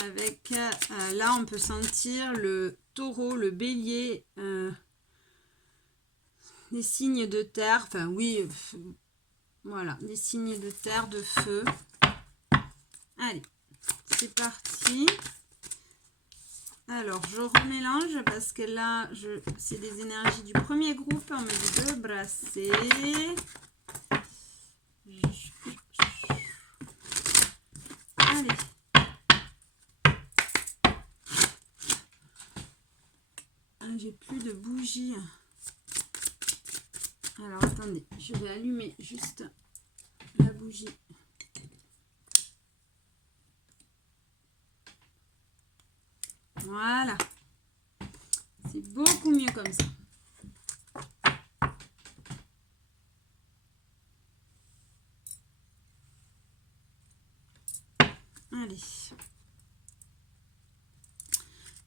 Avec là, on peut sentir le taureau, le bélier, des signes de terre. Enfin, oui, voilà, des signes de terre, de feu. Allez, c'est parti. Alors, je remélange parce que là, c'est des énergies du premier groupe. On me dit de brasser. Allez. J'ai plus de bougies. Alors, attendez. Je vais allumer juste la bougie. Voilà. C'est beaucoup mieux comme ça. Allez.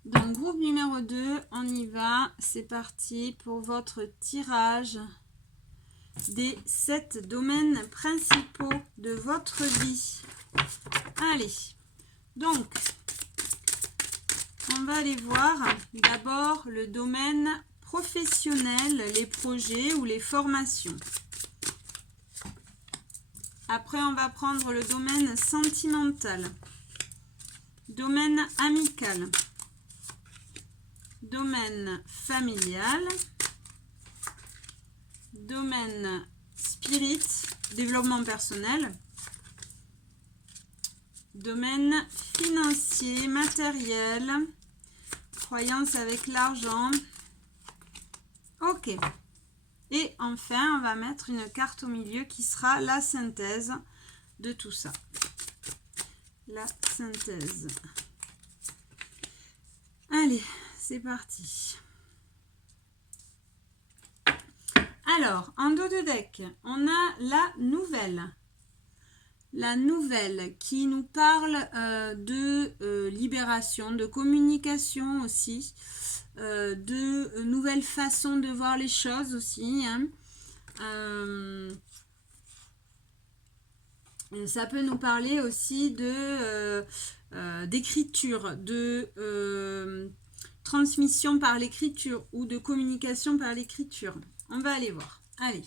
Donc, groupe numéro 2, on y va. C'est parti pour votre tirage des 7 domaines principaux de votre vie. Allez. Donc, on va aller voir d'abord le domaine professionnel, les projets ou les formations. Après, on va prendre le domaine sentimental, domaine amical, domaine familial, domaine spirit, développement personnel, domaine financier, matériel, croyance avec l'argent. Ok. Et enfin, on va mettre une carte au milieu qui sera la synthèse de tout ça. La synthèse. Allez, c'est parti. Alors, en dos de deck, on a la nouvelle. La nouvelle qui nous parle de libération, de communication aussi, de nouvelles façons de voir les choses aussi. Hein. Ça peut nous parler aussi de d'écriture, de transmission par l'écriture ou de communication par l'écriture. On va aller voir. Allez.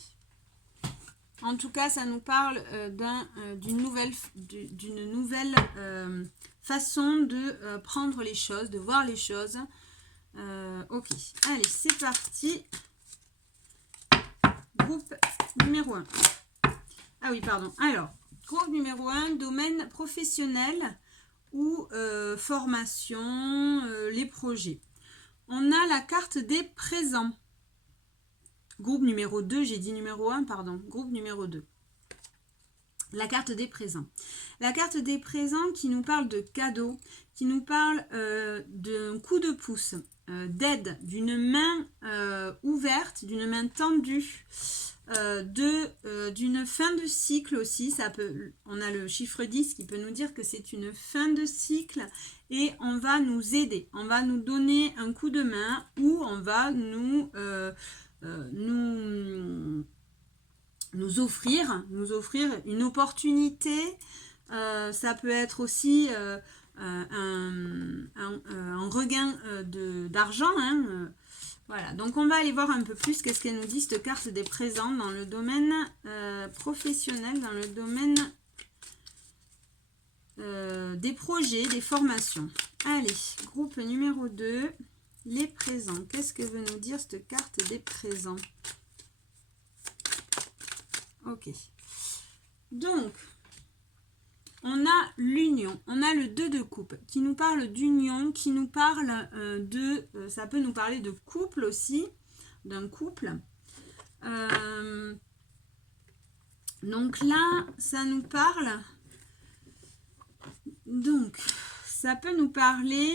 En tout cas, ça nous parle d'une nouvelle façon de prendre les choses, de voir les choses. Ok, allez, c'est parti. Groupe numéro 1. Ah oui, pardon. Alors, groupe numéro 1, domaine professionnel ou formation, les projets. On a la carte des présents. Groupe numéro 2, j'ai dit numéro 1, pardon. Groupe numéro 2. La carte des présents. La carte des présents qui nous parle de cadeaux, qui nous parle d'un coup de pouce, d'aide, d'une main ouverte, d'une main tendue, d'une fin de cycle aussi. On a le chiffre 10 qui peut nous dire que c'est une fin de cycle et on va nous aider. On va nous donner un coup de main ou on va nous offrir une opportunité. Ça peut être aussi un regain d'argent. Hein. Voilà, donc on va aller voir un peu plus qu'est-ce qu'elle nous dit, cette carte des présents dans le domaine professionnel, dans le domaine des projets, des formations. Allez, groupe numéro 2, les présents. Qu'est-ce que veut nous dire cette carte des présents? Ok. Donc, on a l'union. On a le 2 de coupe qui nous parle d'union, qui nous parle ça peut nous parler de couple aussi, d'un couple. Donc là, ça nous parle Donc, ça peut nous parler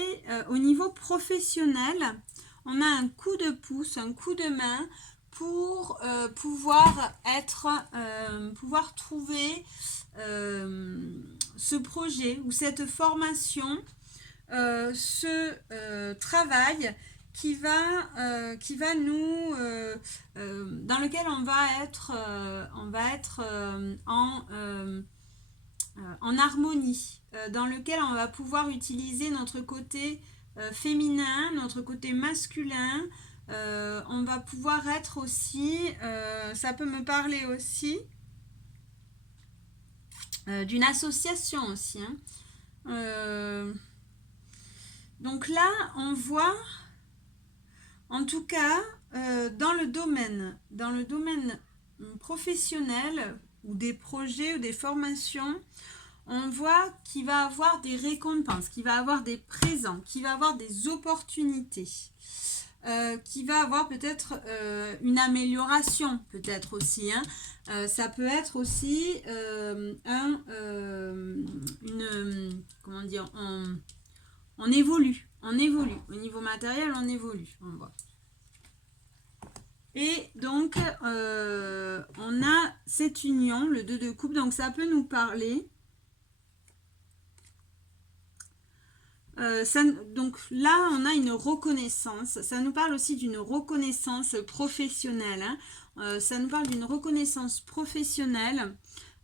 au niveau professionnel. On a un coup de pouce, un coup de main pour pouvoir trouver ce projet ou cette formation, ce travail qui va nous dans lequel on va être en harmonie, dans lequel on va pouvoir utiliser notre côté féminin, notre côté masculin. On va pouvoir être aussi, ça peut me parler aussi d'une association aussi. Hein. Donc là, on voit, en tout cas, dans le domaine professionnel ou des projets ou des formations, on voit qu'il va avoir des récompenses, qu'il va avoir des présents, qu'il va avoir des opportunités, qu'il va avoir peut-être une amélioration, peut-être aussi. Hein. Ça peut être aussi comment dire, on évolue. Au niveau matériel, on évolue, on voit. Et donc, on a cette union, le 2 de coupe, donc ça peut nous parler. Donc là, on a une reconnaissance. Ça nous parle aussi d'une reconnaissance professionnelle. Hein. Ça nous parle d'une reconnaissance professionnelle.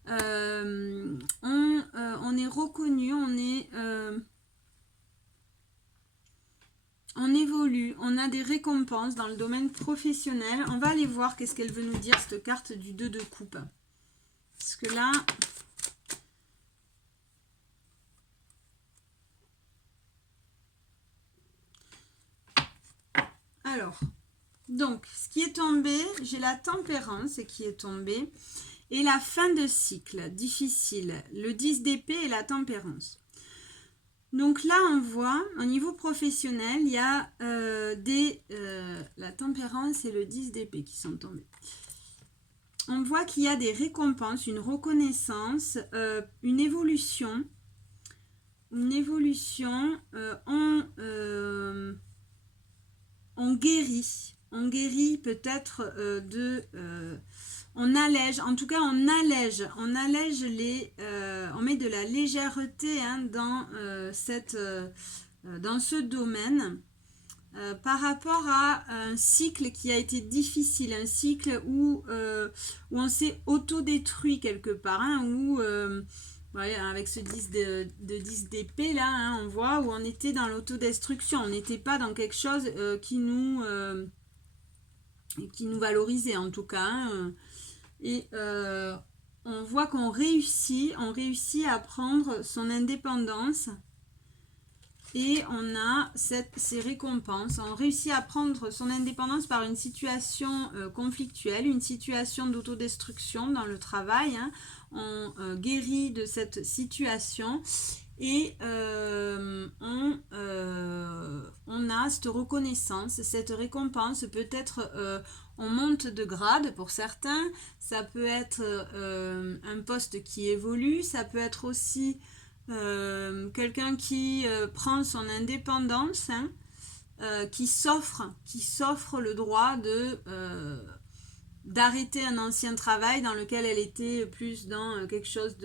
On est reconnu, on évolue, on a des récompenses dans le domaine professionnel. On va aller voir qu'est-ce qu'elle veut nous dire, cette carte du 2 de coupe. Parce que là... Alors, donc, ce qui est tombé, j'ai la tempérance qui est tombée et la fin de cycle, difficile, le 10 d'épée et la tempérance. Donc là, on voit, au niveau professionnel, il y a la tempérance et le 10 d'épée qui sont tombés. On voit qu'il y a des récompenses, une reconnaissance, une évolution. On guérit peut-être on allège, en tout cas on allège on met de la légèreté hein, dans ce domaine par rapport à un cycle qui a été difficile, un cycle où on s'est autodétruit quelque part, hein, où ouais, avec ce 10 de 10 d'épée là, hein, on voit où on était dans l'autodestruction, on n'était pas dans quelque chose qui nous valorisait en tout cas. Hein, et on voit qu'on réussit à prendre son indépendance et on a ces récompenses. On réussit à prendre son indépendance par une situation conflictuelle, une situation d'autodestruction dans le travail. Hein. On guérit de cette situation et on a cette reconnaissance, cette récompense. Peut-être on monte de grade pour certains, ça peut être un poste qui évolue, ça peut être aussi quelqu'un qui prend son indépendance, hein, qui s'offre le droit d'arrêter un ancien travail dans lequel elle était plus dans quelque chose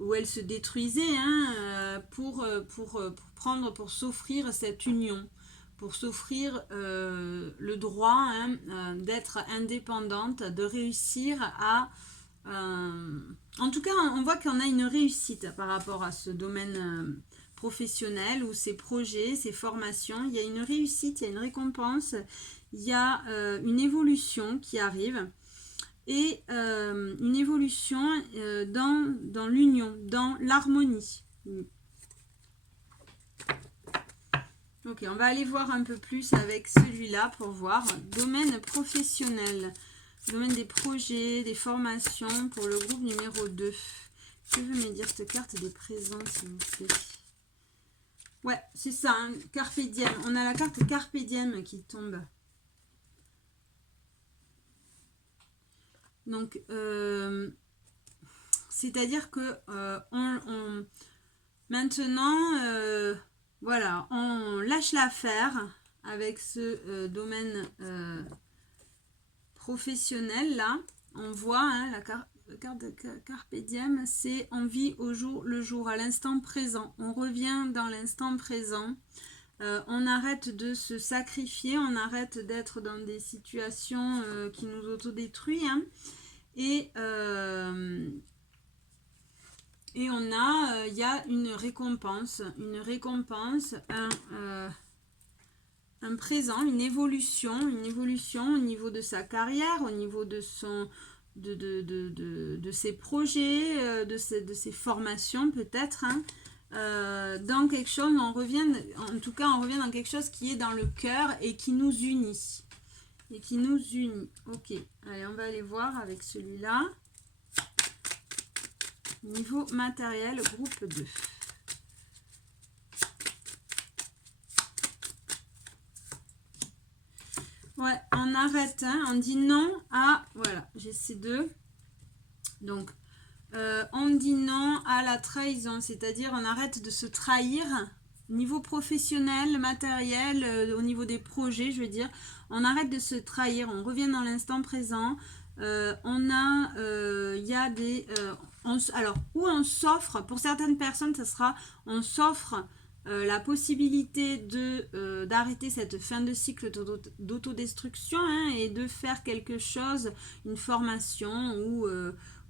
où elle se détruisait, hein, pour s'offrir cette union, pour s'offrir le droit hein, d'être indépendante, de réussir à en tout cas, on voit qu'on a une réussite par rapport à ce domaine professionnel ou ces projets, ces formations. Il y a une réussite, il y a une récompense, il y a une évolution qui arrive et une évolution dans l'union, dans l'harmonie. Ok, on va aller voir un peu plus avec celui-là pour voir. Domaine professionnel. Domaine des projets, des formations pour le groupe numéro 2. Que veut me dire cette carte des présents, s'il vous plaît? Ouais, c'est ça, hein, Carpe Diem. On a la carte Carpe Diem qui tombe. Donc, c'est-à-dire que Maintenant, voilà, on lâche l'affaire avec ce domaine professionnel là. On voit hein, la carte de Carpe Diem, c'est on vit au jour le jour, à l'instant présent. On revient dans l'instant présent. On arrête de se sacrifier, on arrête d'être dans des situations qui nous autodétruisent. Hein, et on a, il y a une récompense, un présent, une évolution au niveau de sa carrière, au niveau de son, de ses projets, de ses formations peut-être. Hein, dans quelque chose, on revient dans quelque chose qui est dans le cœur et qui nous unit. Ok, allez, on va aller voir avec celui-là. Niveau matériel, groupe 2. Ouais, on arrête, hein, on dit non à... Voilà, j'ai ces deux. Donc, on dit non à la trahison, c'est-à-dire on arrête de se trahir. Niveau professionnel, matériel, au niveau des projets, je veux dire, on arrête de se trahir, on revient dans l'instant présent. Il y a des... alors, où on s'offre, pour certaines personnes, ça sera, on s'offre la possibilité d'arrêter cette fin de cycle d'autodestruction hein, et de faire quelque chose, une formation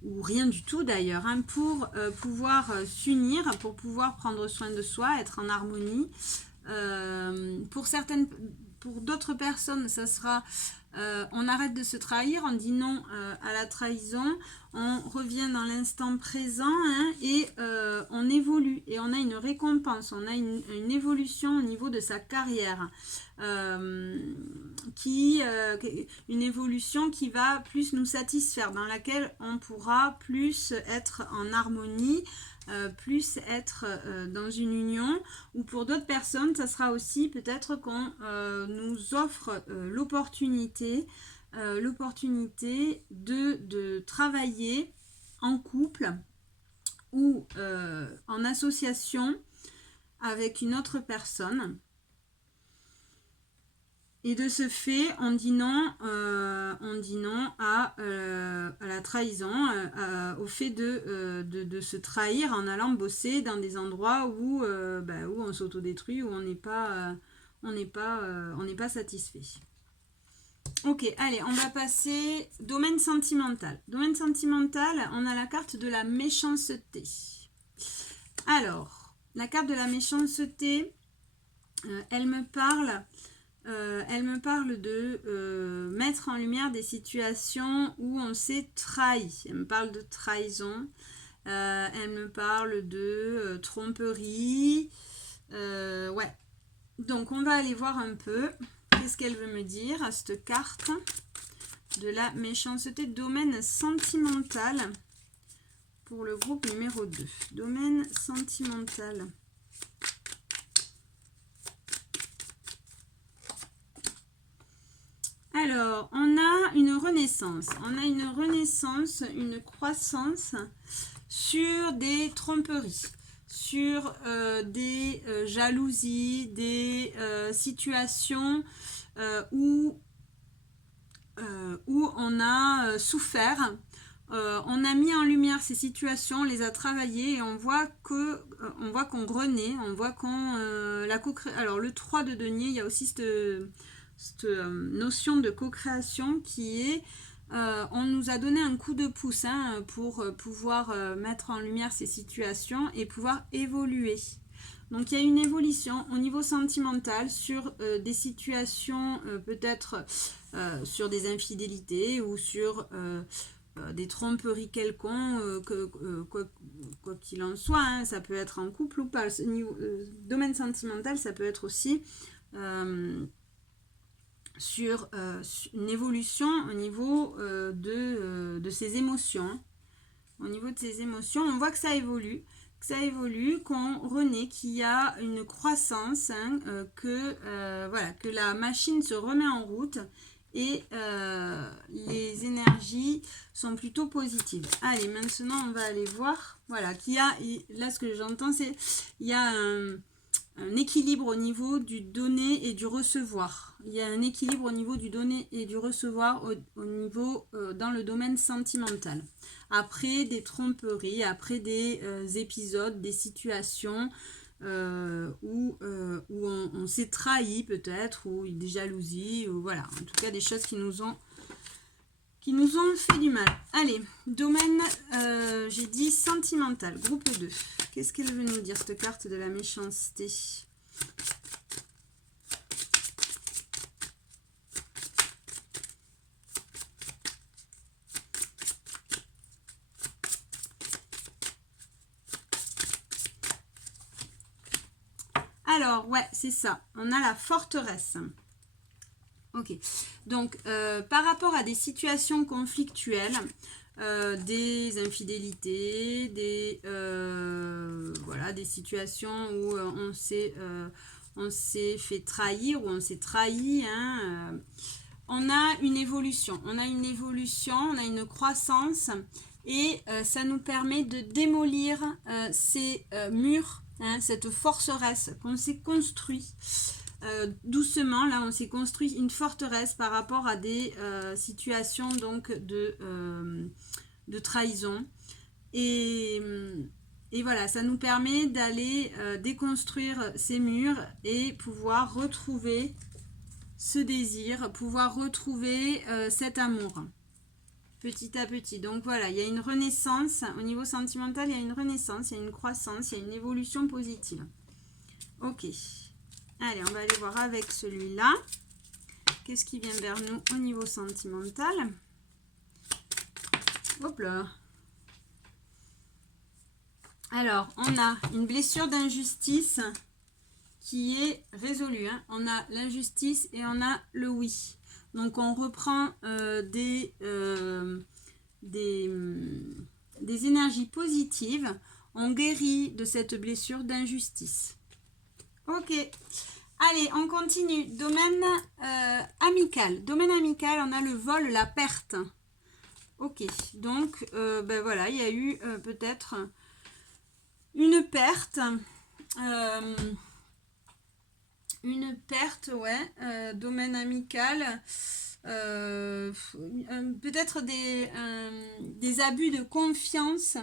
ou rien du tout d'ailleurs, hein, pour pouvoir s'unir, pour pouvoir prendre soin de soi, être en harmonie. Pour d'autres personnes, ça sera on arrête de se trahir, on dit non à la trahison, on revient dans l'instant présent hein, et on évolue et on a une récompense, on a une évolution au niveau de sa carrière, une évolution qui va plus nous satisfaire, dans laquelle on pourra plus être en harmonie, plus être dans une union, ou pour d'autres personnes ça sera aussi peut-être qu'on nous offre l'opportunité de travailler en couple ou en association avec une autre personne. Et de ce fait, on dit non à la trahison, au fait de se trahir en allant bosser dans des endroits où on s'autodétruit, où on n'est pas satisfait. Ok, allez, on va passer domaine sentimental. Domaine sentimental, on a la carte de la méchanceté. Alors, la carte de la méchanceté, elle me parle de mettre en lumière des situations où on s'est trahi. Elle me parle de trahison. Elle me parle de tromperie. Ouais. Donc, on va aller voir un peu qu'est-ce qu'elle veut me dire à cette carte de la méchanceté. Domaine sentimental pour le groupe numéro 2. Domaine sentimental. Alors, on a une renaissance, une croissance sur des tromperies, sur des jalousies, des situations où on a souffert. On a mis en lumière ces situations, on les a travaillées et on voit qu'on renaît, on voit qu'on alors le 3 de denier, il y a aussi cette notion de co-création qui est on nous a donné un coup de pouce hein, pour pouvoir mettre en lumière ces situations et pouvoir évoluer. Donc il y a une évolution au niveau sentimental sur des situations peut-être sur des infidélités ou sur des tromperies quelconques, quoi qu'il en soit, hein, ça peut être en couple ou pas. Domaine sentimental, ça peut être aussi sur une évolution au niveau de ses émotions. Hein. Au niveau de ses émotions, on voit que ça évolue, qu'on renaît, qu'il y a une croissance, hein, que la machine se remet en route et les énergies sont plutôt positives. Allez, maintenant on va aller voir, voilà, là ce que j'entends c'est, il y a un équilibre au niveau du donner et du recevoir. Il y a un équilibre au niveau du donner et du recevoir au niveau dans le domaine sentimental. Après des tromperies, après des épisodes, des situations où on s'est trahi peut-être, ou des jalousies, ou voilà, en tout cas des choses qui nous ont fait du mal. Allez, domaine, j'ai dit sentimental, groupe 2. Qu'est-ce qu'elle veut nous dire, cette carte de la méchanceté? Alors, ouais, c'est ça. On a la forteresse. Ok. Donc, par rapport à des situations conflictuelles, des infidélités, voilà, des situations où on s'est fait trahir, ou on s'est trahi, hein, on a une évolution. On a une croissance, et ça nous permet de démolir ces murs, hein, cette forteresse qu'on s'est construit doucement. Là, on s'est construit une forteresse par rapport à des situations donc de trahison. Et voilà, ça nous permet d'aller déconstruire ces murs et pouvoir retrouver ce désir, pouvoir retrouver cet amour. Petit à petit. Donc voilà, il y a une renaissance. Au niveau sentimental, il y a une renaissance, il y a une croissance, il y a une évolution positive. Ok. Allez, on va aller voir avec celui-là. Qu'est-ce qui vient vers nous au niveau sentimental? Hop là. Alors, on a une blessure d'injustice qui est résolue, hein. On a l'injustice et on a le oui. Donc, on reprend des énergies positives. On guérit de cette blessure d'injustice. Ok. Allez, on continue. Domaine amical. Domaine amical, on a le vol, la perte. Ok. Donc, ben voilà, il y a eu peut-être une perte. Ouais. Domaine amical. Peut-être des abus de confiance.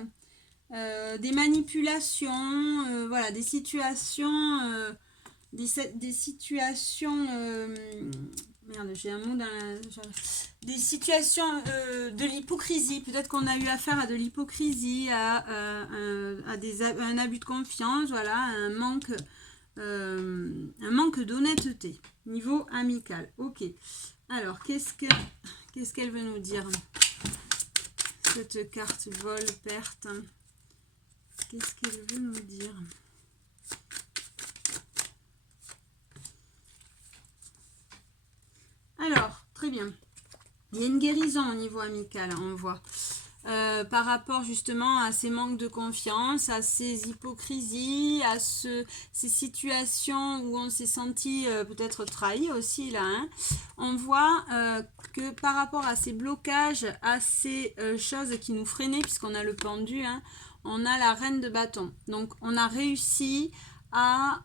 Des manipulations, voilà, des situations, des situations, merde, j'ai un mot dans des situations de l'hypocrisie. Peut-être qu'on a eu affaire à de l'hypocrisie, à un abus de confiance, voilà, un manque d'honnêteté, niveau amical. Ok. Alors, qu'est-ce qu'elle veut nous dire, cette carte vol, perte? Qu'est-ce qu'elle veut nous dire? Alors, très bien. Il y a une guérison au niveau amical, on voit. Par rapport justement à ces manques de confiance, à ces hypocrisies, à ces situations où on s'est senti peut-être trahi aussi là, hein. On voit que par rapport à ces blocages, à ces choses qui nous freinaient, puisqu'on a le pendu, hein, on a la reine de bâton. Donc on a réussi à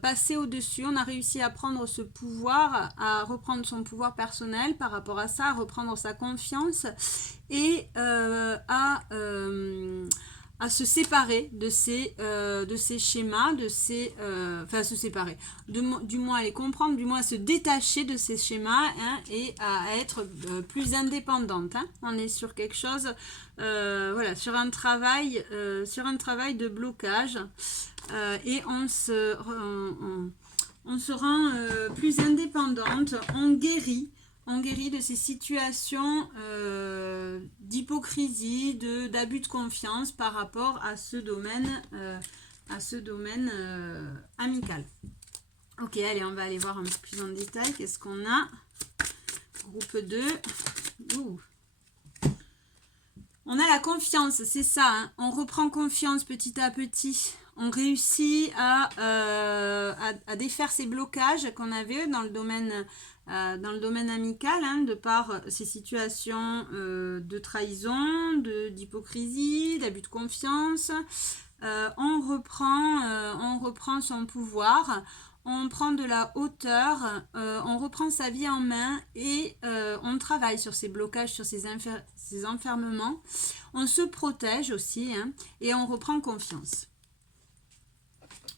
passer au-dessus, on a réussi à prendre ce pouvoir, à reprendre son pouvoir personnel par rapport à ça, à reprendre sa confiance et à se séparer de ces schémas, enfin se séparer, du moins à les comprendre, du moins à se détacher de ces schémas, hein, et à être plus indépendante, hein. On est sur quelque chose, voilà, sur un travail de blocage, et on se rend plus indépendante, on guérit de ces situations d'hypocrisie, d'abus de confiance par rapport à ce domaine, amical. Ok, allez, on va aller voir un peu plus en détail. Qu'est-ce qu'on a? Groupe 2. Ouh. On a la confiance, c'est ça, hein. On reprend confiance petit à petit. on réussit à défaire ces blocages qu'on avait dans le domaine amical, hein, de par ces situations de trahison, d'hypocrisie, d'abus de confiance. On reprend son pouvoir, on prend de la hauteur, on reprend sa vie en main et on travaille sur ces blocages, sur ces enfermements. On se protège aussi, hein, et on reprend confiance.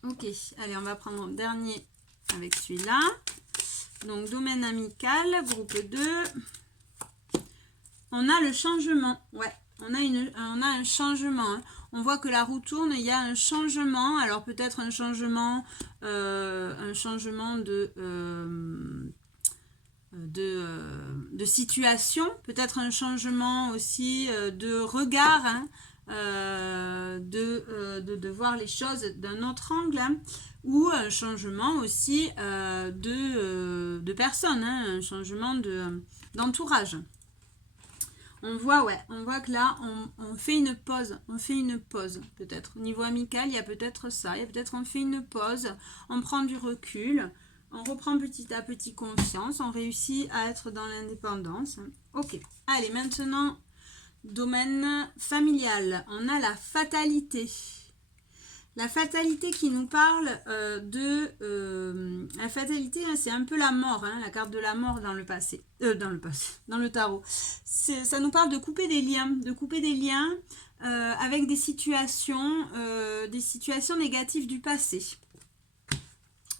Ok, allez, on va prendre le dernier avec celui-là. Donc, domaine amical, groupe 2. On a le changement. Ouais, on a un changement. Hein. On voit que la roue tourne, il y a un changement. Alors, peut-être un changement de situation. Peut-être un changement aussi de regard. Hein. De voir les choses d'un autre angle, hein, ou un changement aussi de personne, hein, un changement d'entourage. On voit que là, on fait une pause, peut-être. Au niveau amical, il y a peut-être ça, il y a peut-être on fait une pause, on prend du recul, on reprend petit à petit confiance, on réussit à être dans l'indépendance. Ok, allez, maintenant... Domaine familial, on a la fatalité. La fatalité qui nous parle la fatalité, hein, c'est un peu la mort, hein, la carte de la mort dans le tarot. Ça nous parle de couper des liens, avec des situations négatives du passé.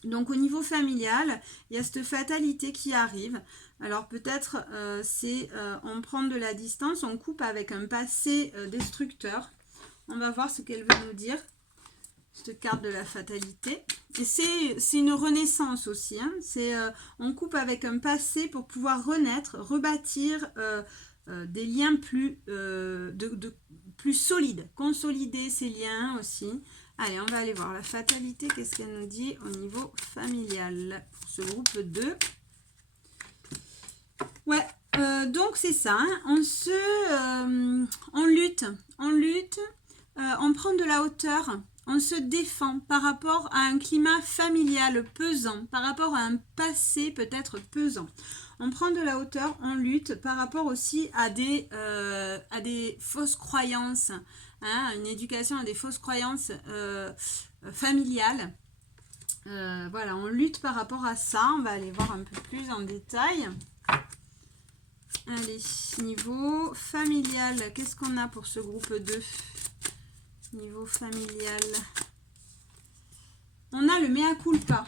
Donc au niveau familial, il y a cette fatalité qui arrive. Alors peut-être on prend de la distance, on coupe avec un passé destructeur. On va voir ce qu'elle veut nous dire, cette carte de la fatalité. Et c'est une renaissance aussi. Hein. On coupe avec un passé pour pouvoir renaître, rebâtir des liens plus solides. Consolider ces liens aussi. Allez, on va aller voir la fatalité. Qu'est-ce qu'elle nous dit au niveau familial pour ce groupe 2. Ouais, donc c'est ça. Hein. On lutte, on prend de la hauteur, on se défend par rapport à un climat familial pesant, par rapport à un passé peut-être pesant. On prend de la hauteur, on lutte par rapport aussi à des fausses croyances, hein, une éducation à des fausses croyances familiales. Voilà, on lutte par rapport à ça. On va aller voir un peu plus en détail. Allez, niveau familial, qu'est-ce qu'on a pour ce groupe 2? Niveau familial. On a le mea culpa.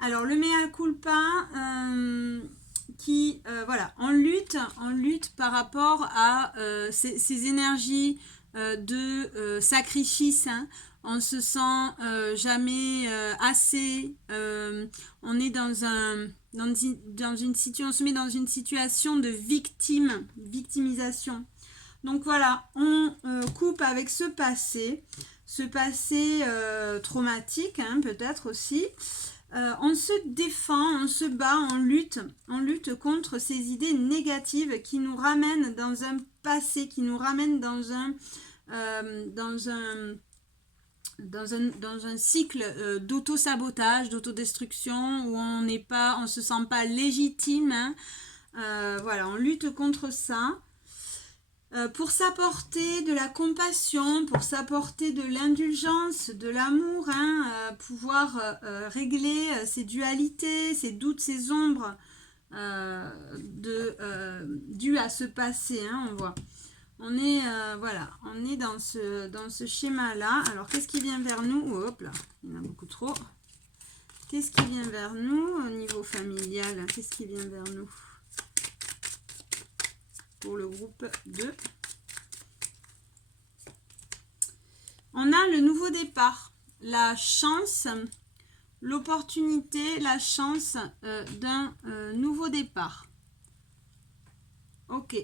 Alors, le mea culpa, voilà, on lutte par rapport à ces énergies de sacrifice, hein. On se sent jamais assez, on est on se met dans une situation de victimisation. Donc voilà, on coupe avec ce passé traumatique, hein, peut-être aussi. On se défend, on se bat, on lutte contre ces idées négatives qui nous ramènent dans un passé, qui nous ramènent dans un cycle d'auto-sabotage, d'autodestruction, où on se sent pas légitime, hein. Voilà, on lutte contre ça. Pour s'apporter de la compassion, pour s'apporter de l'indulgence, de l'amour, hein, pouvoir régler ces dualités, ces doutes, ces ombres dues à ce passé, hein, on voit. On est dans ce schéma-là. Alors, qu'est-ce qui vient vers nous? Hop là, il y en a beaucoup trop. Qu'est-ce qui vient vers nous au niveau familial? Qu'est-ce qui vient vers nous pour le groupe 2? On a le nouveau départ, la chance, l'opportunité, la chance d'un nouveau départ. Ok.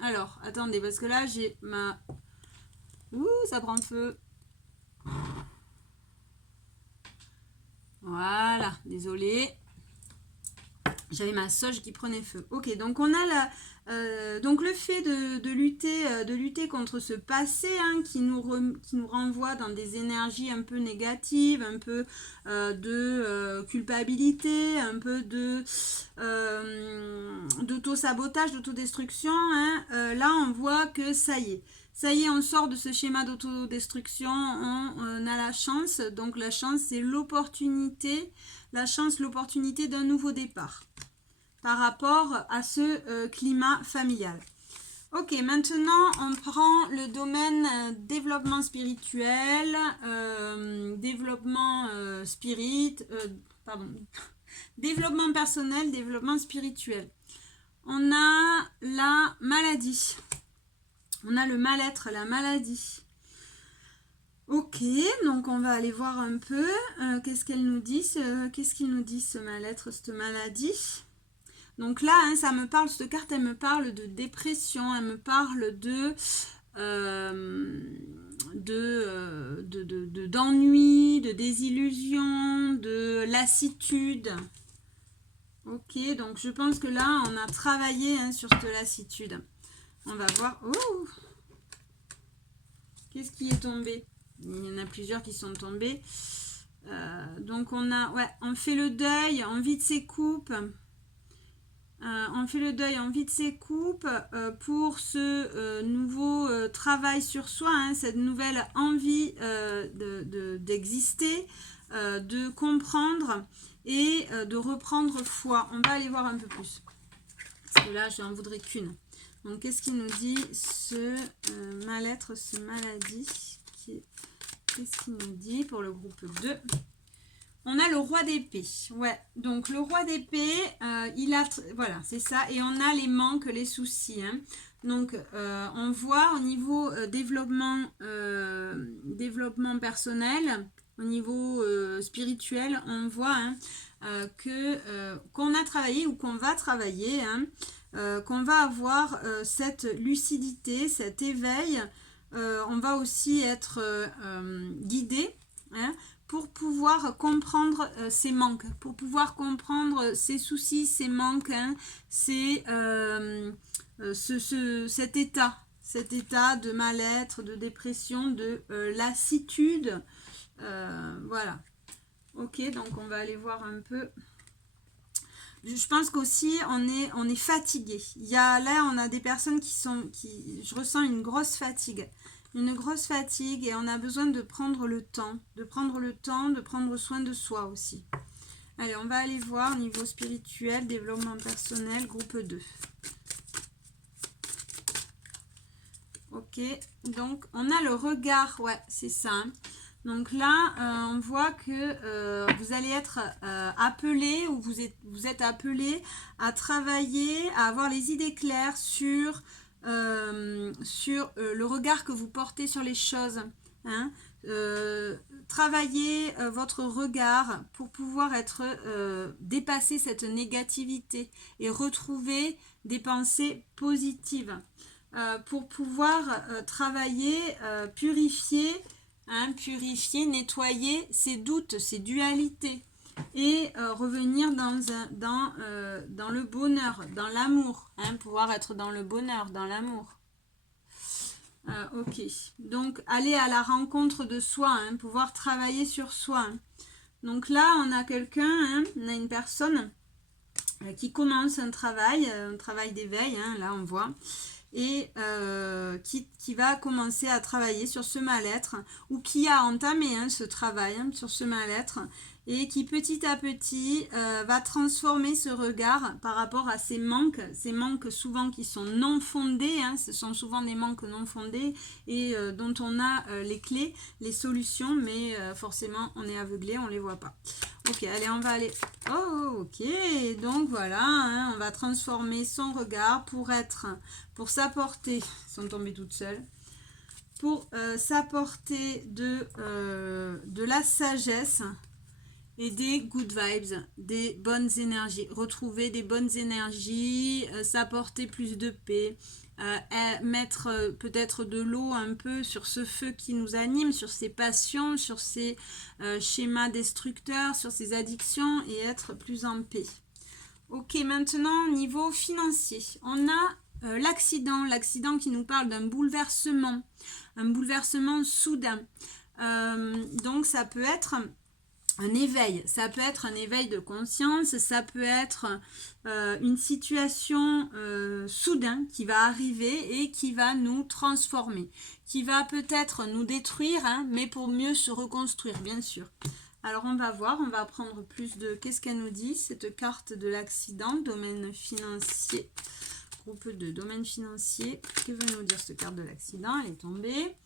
Alors, attendez, parce que là, j'ai ma... Ouh, ça prend feu. Voilà, désolé. J'avais ma sauge qui prenait feu. Ok, donc on a donc le fait de lutter contre ce passé qui nous renvoie dans des énergies un peu négatives, un peu de culpabilité, un peu d'auto-sabotage, d'autodestruction. Là, on voit que ça y est, on sort de ce schéma d'autodestruction, on a la chance. Donc la chance, c'est l'opportunité, l'opportunité d'un nouveau départ par rapport à ce climat familial. Ok, maintenant on prend le domaine développement spirituel, développement personnel, développement spirituel. On a la maladie, on a le mal-être, la maladie. Ok, donc on va aller voir un peu qu'est-ce qu'il nous dit ce mal-être, cette maladie. Donc là, ça me parle, cette carte, elle me parle de dépression, elle me parle d'ennui, de désillusion, de lassitude. Ok, donc je pense que là, on a travaillé sur cette lassitude. On va voir. Oh, qu'est-ce qui est tombé? Il y en a plusieurs qui sont tombés. Donc on fait le deuil, envie de ses coupes. On fait le deuil, envie de ses coupes pour ce nouveau travail sur soi, cette nouvelle envie d'exister, de comprendre et de reprendre foi. On va aller voir un peu plus. Parce que là, je n'en voudrais qu'une. Donc, qu'est-ce qu'il nous dit ce mal-être, ce maladie? Qu'est-ce qu'il nous dit pour le groupe 2? On a le roi d'épée. Ouais, donc le roi d'épée, voilà, c'est ça. Et on a les manques, les soucis. Donc, on voit au niveau développement personnel, au niveau spirituel, on voit qu'on a travaillé ou qu'on va travailler, qu'on va avoir cette lucidité, cet éveil. On va aussi être guidé, pour pouvoir comprendre ses manques, pour pouvoir comprendre ses soucis, ses manques, cet état de mal-être, de dépression, de lassitude. Voilà. Ok, donc on va aller voir un peu. Je pense qu'aussi on est fatigué. Là on a des personnes je ressens une grosse fatigue. Et on a besoin de prendre le temps, de prendre soin de soi aussi. Allez, on va aller voir au niveau spirituel, développement personnel, groupe 2. Ok, donc on a le regard, ouais, c'est ça. Donc là, on voit que vous allez être appelé ou vous êtes appelé à travailler, à avoir les idées claires sur le regard que vous portez sur les choses. Travailler votre regard pour pouvoir dépasser cette négativité et retrouver des pensées positives. Pour pouvoir travailler, purifier, nettoyer ses doutes, ses dualités et revenir dans le bonheur, dans l'amour, pouvoir être dans le bonheur, dans l'amour. Ok, donc aller à la rencontre de soi, pouvoir travailler sur soi. Donc là, on a quelqu'un, on a une personne qui commence un travail d'éveil, là on voit, et qui va commencer à travailler sur ce mal-être ou qui a entamé ce travail sur ce mal-être et qui petit à petit va transformer ce regard par rapport à ces manques souvent qui sont non fondés, ce sont souvent des manques non fondés et dont on a les clés, les solutions, mais forcément on est aveuglé, on les voit pas. Ok, allez, on va aller... Oh, ok, donc voilà, on va transformer son regard pour s'apporter, elles sont tombées toutes seules, pour s'apporter de la sagesse et des good vibes, des bonnes énergies, retrouver des bonnes énergies, s'apporter plus de paix, mettre peut-être de l'eau un peu sur ce feu qui nous anime, sur ces passions, sur ces schémas destructeurs, sur ces addictions et être plus en paix. Ok, maintenant, niveau financier, on a l'accident qui nous parle d'un bouleversement, un bouleversement soudain. Donc, ça peut être un éveil, ça peut être un éveil de conscience, ça peut être une situation soudain qui va arriver et qui va nous transformer, qui va peut-être nous détruire, hein, mais pour mieux se reconstruire, bien sûr. Alors on va voir, on va apprendre plus de qu'est-ce qu'elle nous dit, cette carte de l'accident, domaine financier, groupe 2, domaine financier. Que veut nous dire cette carte de l'accident? Elle est tombée.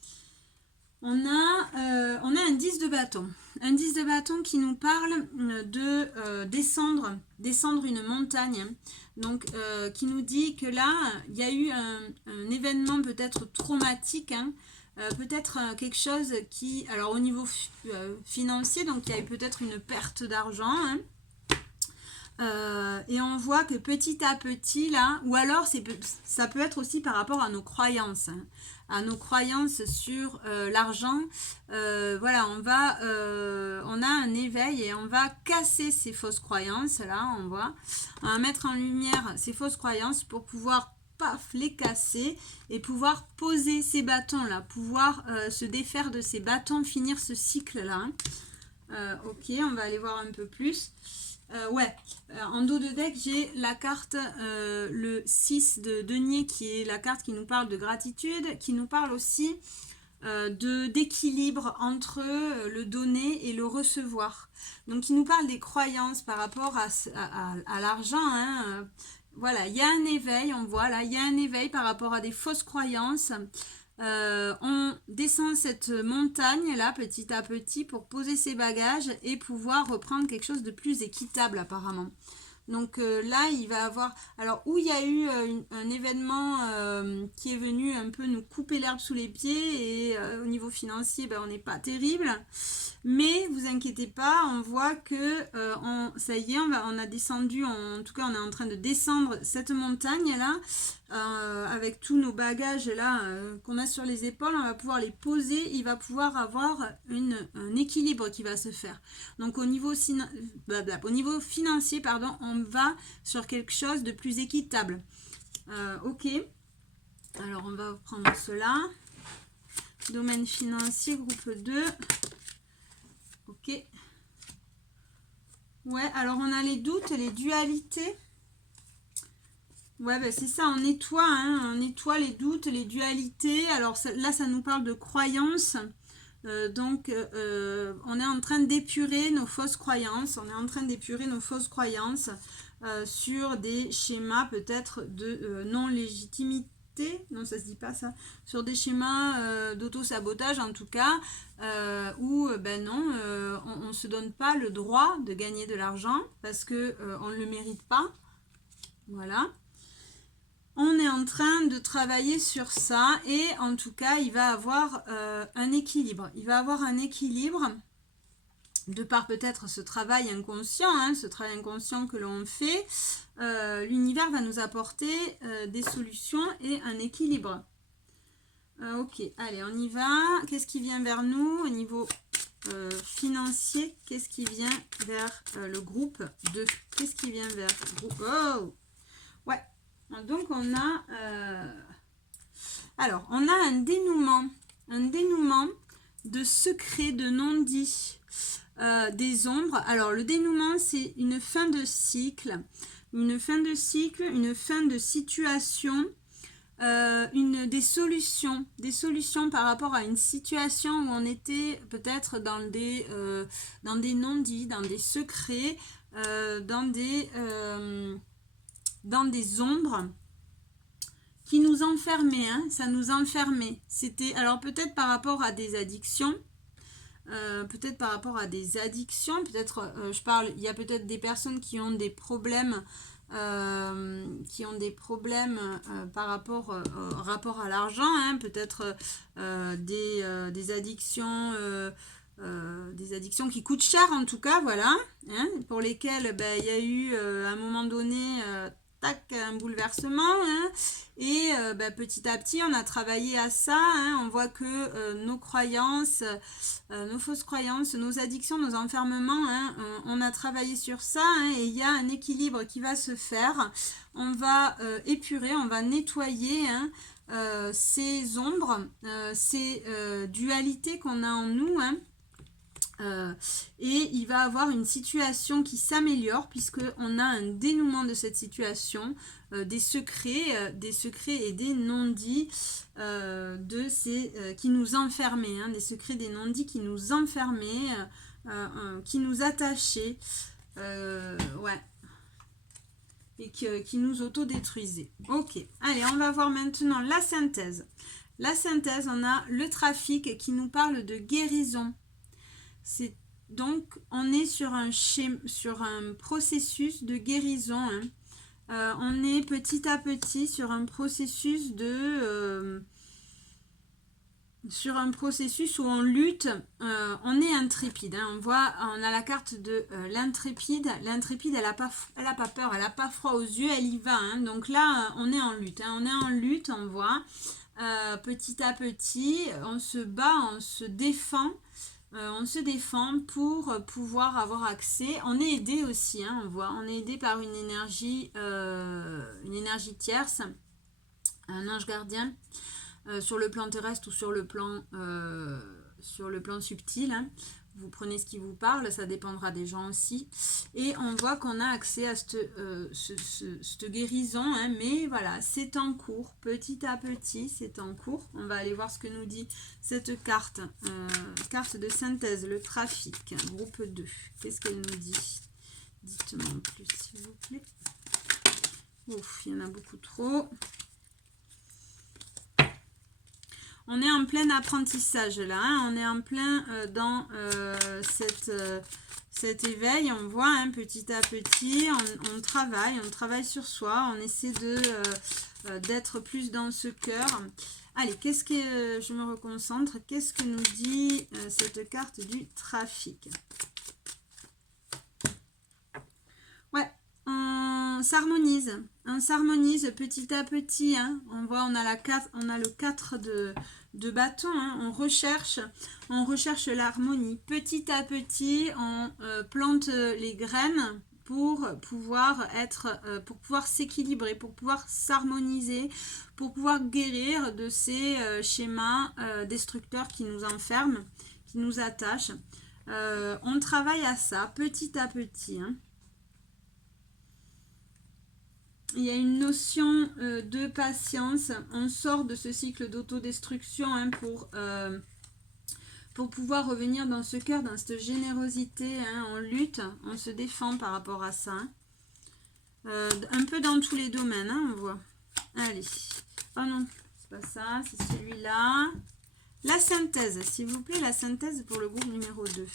On a un 10 de bâton. Un 10 de bâton qui nous parle de descendre une montagne. Donc, qui nous dit que là, il y a eu un événement peut-être traumatique, hein, peut-être quelque chose qui, alors au niveau financier, donc il y a eu peut-être une perte d'argent, hein, et on voit que petit à petit là, ou alors ça peut être aussi par rapport à nos croyances, hein, à nos croyances sur l'argent. Voilà, on a un éveil et on va casser ces fausses croyances là, on va mettre en lumière ces fausses croyances pour pouvoir les casser et pouvoir poser ces bâtons là, pouvoir se défaire de ces bâtons, finir ce cycle là. Ok, on va aller voir un peu plus. En dos de deck, j'ai la carte le 6 de denier, qui est la carte qui nous parle de gratitude, qui nous parle aussi d'équilibre entre le donner et le recevoir. Donc, qui nous parle des croyances par rapport à l'argent, hein. Voilà, il y a un éveil, on voit là, il y a un éveil par rapport à des fausses croyances. On descend cette montagne là petit à petit pour poser ses bagages et pouvoir reprendre quelque chose de plus équitable apparemment. Donc là il va avoir, alors où il y a eu un événement qui est venu un peu nous couper l'herbe sous les pieds, et au niveau financier on n'est pas terrible, mais vous inquiétez pas, on voit que ça y est, on a descendu, en tout cas on est en train de descendre cette montagne là, avec tous nos bagages là qu'on a sur les épaules, on va pouvoir les poser, il va pouvoir avoir un équilibre qui va se faire. Donc au niveau financier, on va sur quelque chose de plus équitable. Ok, alors on va prendre cela. Domaine financier, groupe 2. Ok. Ouais, alors on a les doutes, les dualités. Ouais, c'est ça, on nettoie, hein, on nettoie les doutes, les dualités. Alors là, ça nous parle de croyances. Donc, on est en train d'épurer nos fausses croyances. On est en train d'épurer nos fausses croyances sur des schémas peut-être de non-légitimité. Non, ça se dit pas ça. Sur des schémas d'auto-sabotage en tout cas, où on ne se donne pas le droit de gagner de l'argent parce que on ne le mérite pas. Voilà. On est en train de travailler sur ça et en tout cas, il va avoir un équilibre. Il va avoir un équilibre de par peut-être ce travail inconscient, hein, ce travail inconscient que l'on fait. L'univers va nous apporter des solutions et un équilibre. Ok, allez, on y va. Qu'est-ce qui vient vers nous au niveau financier? Qu'est-ce qui vient vers le groupe 2? Qu'est-ce qui vient vers le groupe? Oh! Ouais. Donc on a un dénouement de secrets, de non-dits, des ombres. Alors le dénouement, c'est une fin de cycle, une fin de situation, des solutions par rapport à une situation où on était peut-être dans des non-dits, dans des secrets, dans des ombres qui nous enfermaient, hein, ça nous enfermait. C'était, alors peut-être par rapport à des addictions, il y a peut-être des personnes qui ont des problèmes, par rapport au rapport à l'argent, hein, peut-être des addictions. Des addictions qui coûtent cher en tout cas, voilà, hein, pour lesquelles il y a eu à un moment donné tac, un bouleversement. Hein. Et petit à petit, on a travaillé à ça. Hein. On voit que nos croyances, nos fausses croyances, nos addictions, nos enfermements, hein, on a travaillé sur ça. Hein, et il y a un équilibre qui va se faire. On va épurer, on va nettoyer hein, ces ombres, ces dualités qu'on a en nous. Hein. Et il va avoir une situation qui s'améliore puisqu'on a un dénouement de cette situation, des secrets et des non-dits qui nous enfermaient, hein, des secrets, des non-dits qui nous enfermaient, qui nous attachaient, ouais, et qui nous autodétruisaient. Ok, allez, on va voir maintenant la synthèse. La synthèse, on a le trafic qui nous parle de guérison. Donc, on est sur un processus de guérison. Hein. On est petit à petit sur un processus où on lutte. On est intrépide. Hein. On a la carte de l'intrépide. L'intrépide, elle a pas peur, elle n'a pas froid aux yeux, elle y va. Hein. Donc là, on est en lutte. Hein. On est en lutte, on voit. Petit à petit, on se bat, on se défend. On se défend pour pouvoir avoir accès. On est aidé aussi, hein, on voit. On est aidé par une énergie tierce, un ange gardien, sur le plan terrestre ou sur le plan subtil. Hein. Vous prenez ce qui vous parle, ça dépendra des gens aussi. Et on voit qu'on a accès à cette guérison, hein, mais voilà, c'est en cours, petit à petit, c'est en cours. On va aller voir ce que nous dit cette carte, carte de synthèse, le trafic, groupe 2. Qu'est-ce qu'elle nous dit? Dites-moi en plus, s'il vous plaît. Ouf, il y en a beaucoup trop. On est en plein apprentissage là, hein. On est en plein dans cet éveil, on voit hein, petit à petit, on travaille sur soi, on essaie d'être plus dans ce cœur. Allez, je me reconcentre, qu'est-ce que nous dit cette carte du trafic? Ouais, on s'harmonise petit à petit, hein. On voit, on a le 4 de bâton, hein. On recherche l'harmonie. Petit à petit, on plante les graines pour pouvoir s'équilibrer, pour pouvoir s'harmoniser, pour pouvoir guérir de ces schémas destructeurs qui nous enferment, qui nous attachent. On travaille à ça petit à petit, hein. Il y a une notion de patience. On sort de ce cycle d'autodestruction hein, pour pouvoir revenir dans ce cœur, dans cette générosité. Hein. On lutte, on se défend par rapport à ça. Hein. Un peu dans tous les domaines, hein, on voit. Allez. Oh non, c'est pas ça, c'est celui-là. La synthèse, s'il vous plaît, la synthèse pour le groupe numéro 2.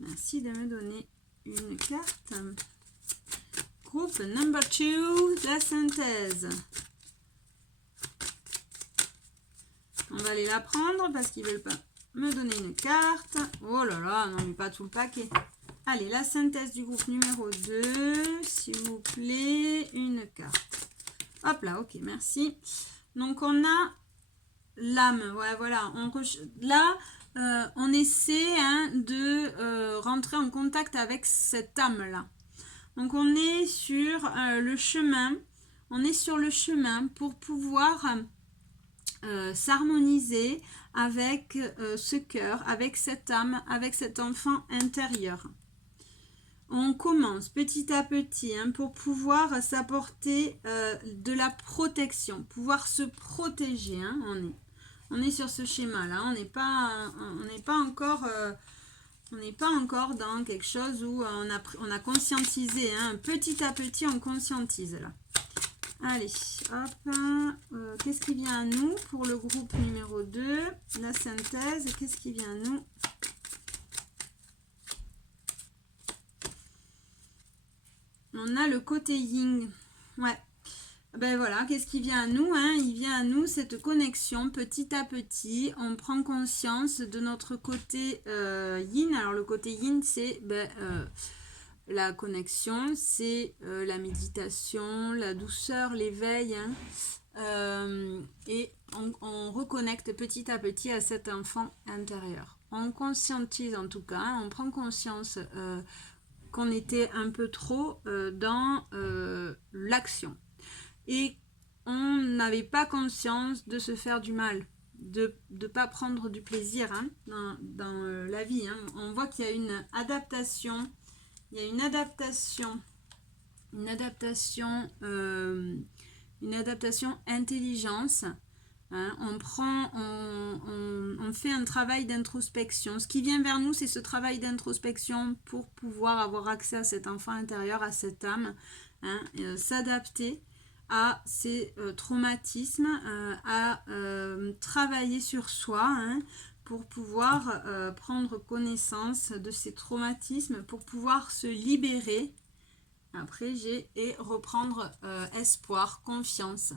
Merci de me donner une carte. Groupe number 2, la synthèse. On va aller la prendre parce qu'ils ne veulent pas me donner une carte. Oh là là, non mais pas tout le paquet. Allez, la synthèse du groupe numéro 2, s'il vous plaît, une carte. Hop là, ok, merci. Donc on a l'âme, ouais, voilà. On essaie hein, de rentrer en contact avec cette âme-là. Donc on est sur le chemin, pour pouvoir s'harmoniser avec ce cœur, avec cette âme, avec cet enfant intérieur. On commence petit à petit hein, pour pouvoir s'apporter de la protection, pouvoir se protéger. Hein, on est sur ce schéma-là, on n'est pas encore dans quelque chose où on a conscientisé. Hein. Petit à petit, on conscientise là. Allez, hop. Qu'est-ce qui vient à nous pour le groupe numéro 2? La synthèse, qu'est-ce qui vient à nous? On a le côté yin. Ouais. Ben voilà, qu'est-ce qui vient à nous hein? Il vient à nous cette connexion petit à petit. On prend conscience de notre côté yin. Alors le côté yin, c'est la connexion, c'est la méditation, la douceur, l'éveil, hein. Et on reconnecte petit à petit à cet enfant intérieur. On conscientise en tout cas, hein, on prend conscience qu'on était un peu trop dans l'action. Et on n'avait pas conscience de se faire du mal, de ne pas prendre du plaisir, hein, dans la vie. Hein. On voit qu'il y a une adaptation, une adaptation intelligence. Hein, on fait un travail d'introspection. Ce qui vient vers nous, c'est ce travail d'introspection pour pouvoir avoir accès à cet enfant intérieur, à cette âme, hein, s'adapter à ces traumatismes, à travailler sur soi, hein, pour pouvoir prendre connaissance de ces traumatismes, pour pouvoir se libérer. Après, et reprendre espoir, confiance.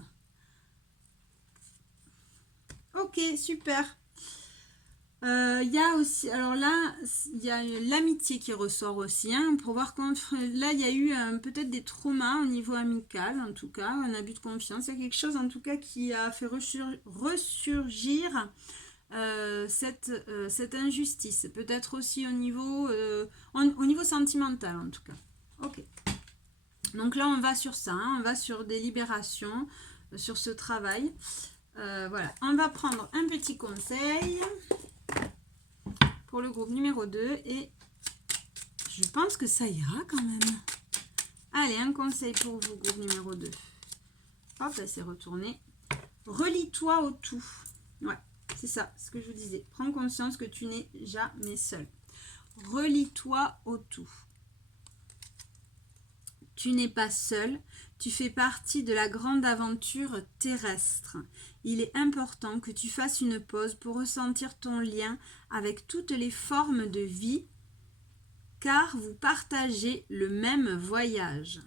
Ok, super. Il y a aussi, alors là, il y a l'amitié qui ressort aussi, hein, pour voir là, il y a eu peut-être des traumas au niveau amical, en tout cas, un abus de confiance. Il y a quelque chose, en tout cas, qui a fait ressurgir cette injustice. Peut-être aussi au niveau sentimental, en tout cas. Ok. Donc là, on va sur ça, hein, on va sur des libérations, sur ce travail. Voilà, on va prendre un petit conseil pour le groupe numéro 2 et je pense que ça ira quand même. Allez, un conseil pour vous, groupe numéro 2. Hop, là c'est retourné. Relie-toi au tout. Ouais, c'est ça, ce que je vous disais. Prends conscience que tu n'es jamais seul. Relie-toi au tout. Tu n'es pas seul, tu fais partie de la grande aventure terrestre. Il est important que tu fasses une pause pour ressentir ton lien avec toutes les formes de vie, car vous partagez le même voyage.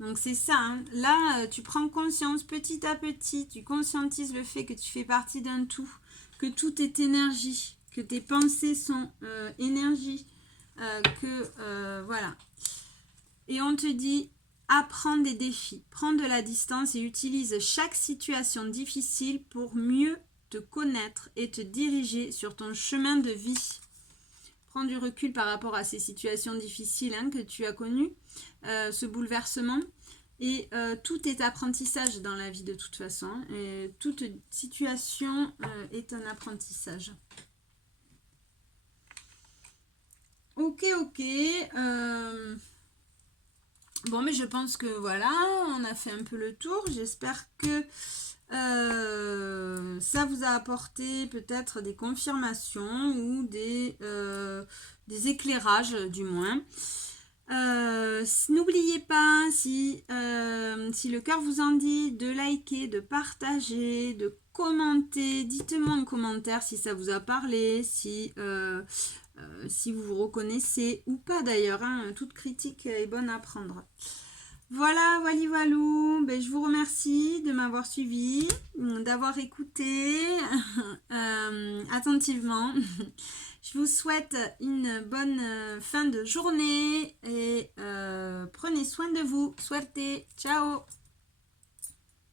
Donc c'est ça, hein. Là tu prends conscience petit à petit, tu conscientises le fait que tu fais partie d'un tout, que tout est énergie, que tes pensées sont énergie, voilà. Et on te dit, apprends des défis, prends de la distance et utilise chaque situation difficile pour mieux te connaître et te diriger sur ton chemin de vie. Prends du recul par rapport à ces situations difficiles, hein, que tu as connues, ce bouleversement. Et tout est apprentissage dans la vie de toute façon. Et toute situation est un apprentissage. Ok. Bon, mais je pense que voilà, on a fait un peu le tour. J'espère que ça vous a apporté peut-être des confirmations ou des éclairages du moins. N'oubliez pas, si le cœur vous en dit, de liker, de partager, de commenter. Dites-moi en commentaire si ça vous a parlé, si vous vous reconnaissez ou pas d'ailleurs, hein, toute critique est bonne à prendre. Voilà, voilou, ben, je vous remercie de m'avoir suivi, d'avoir écouté attentivement. Je vous souhaite une bonne fin de journée et prenez soin de vous. Suerte, ciao.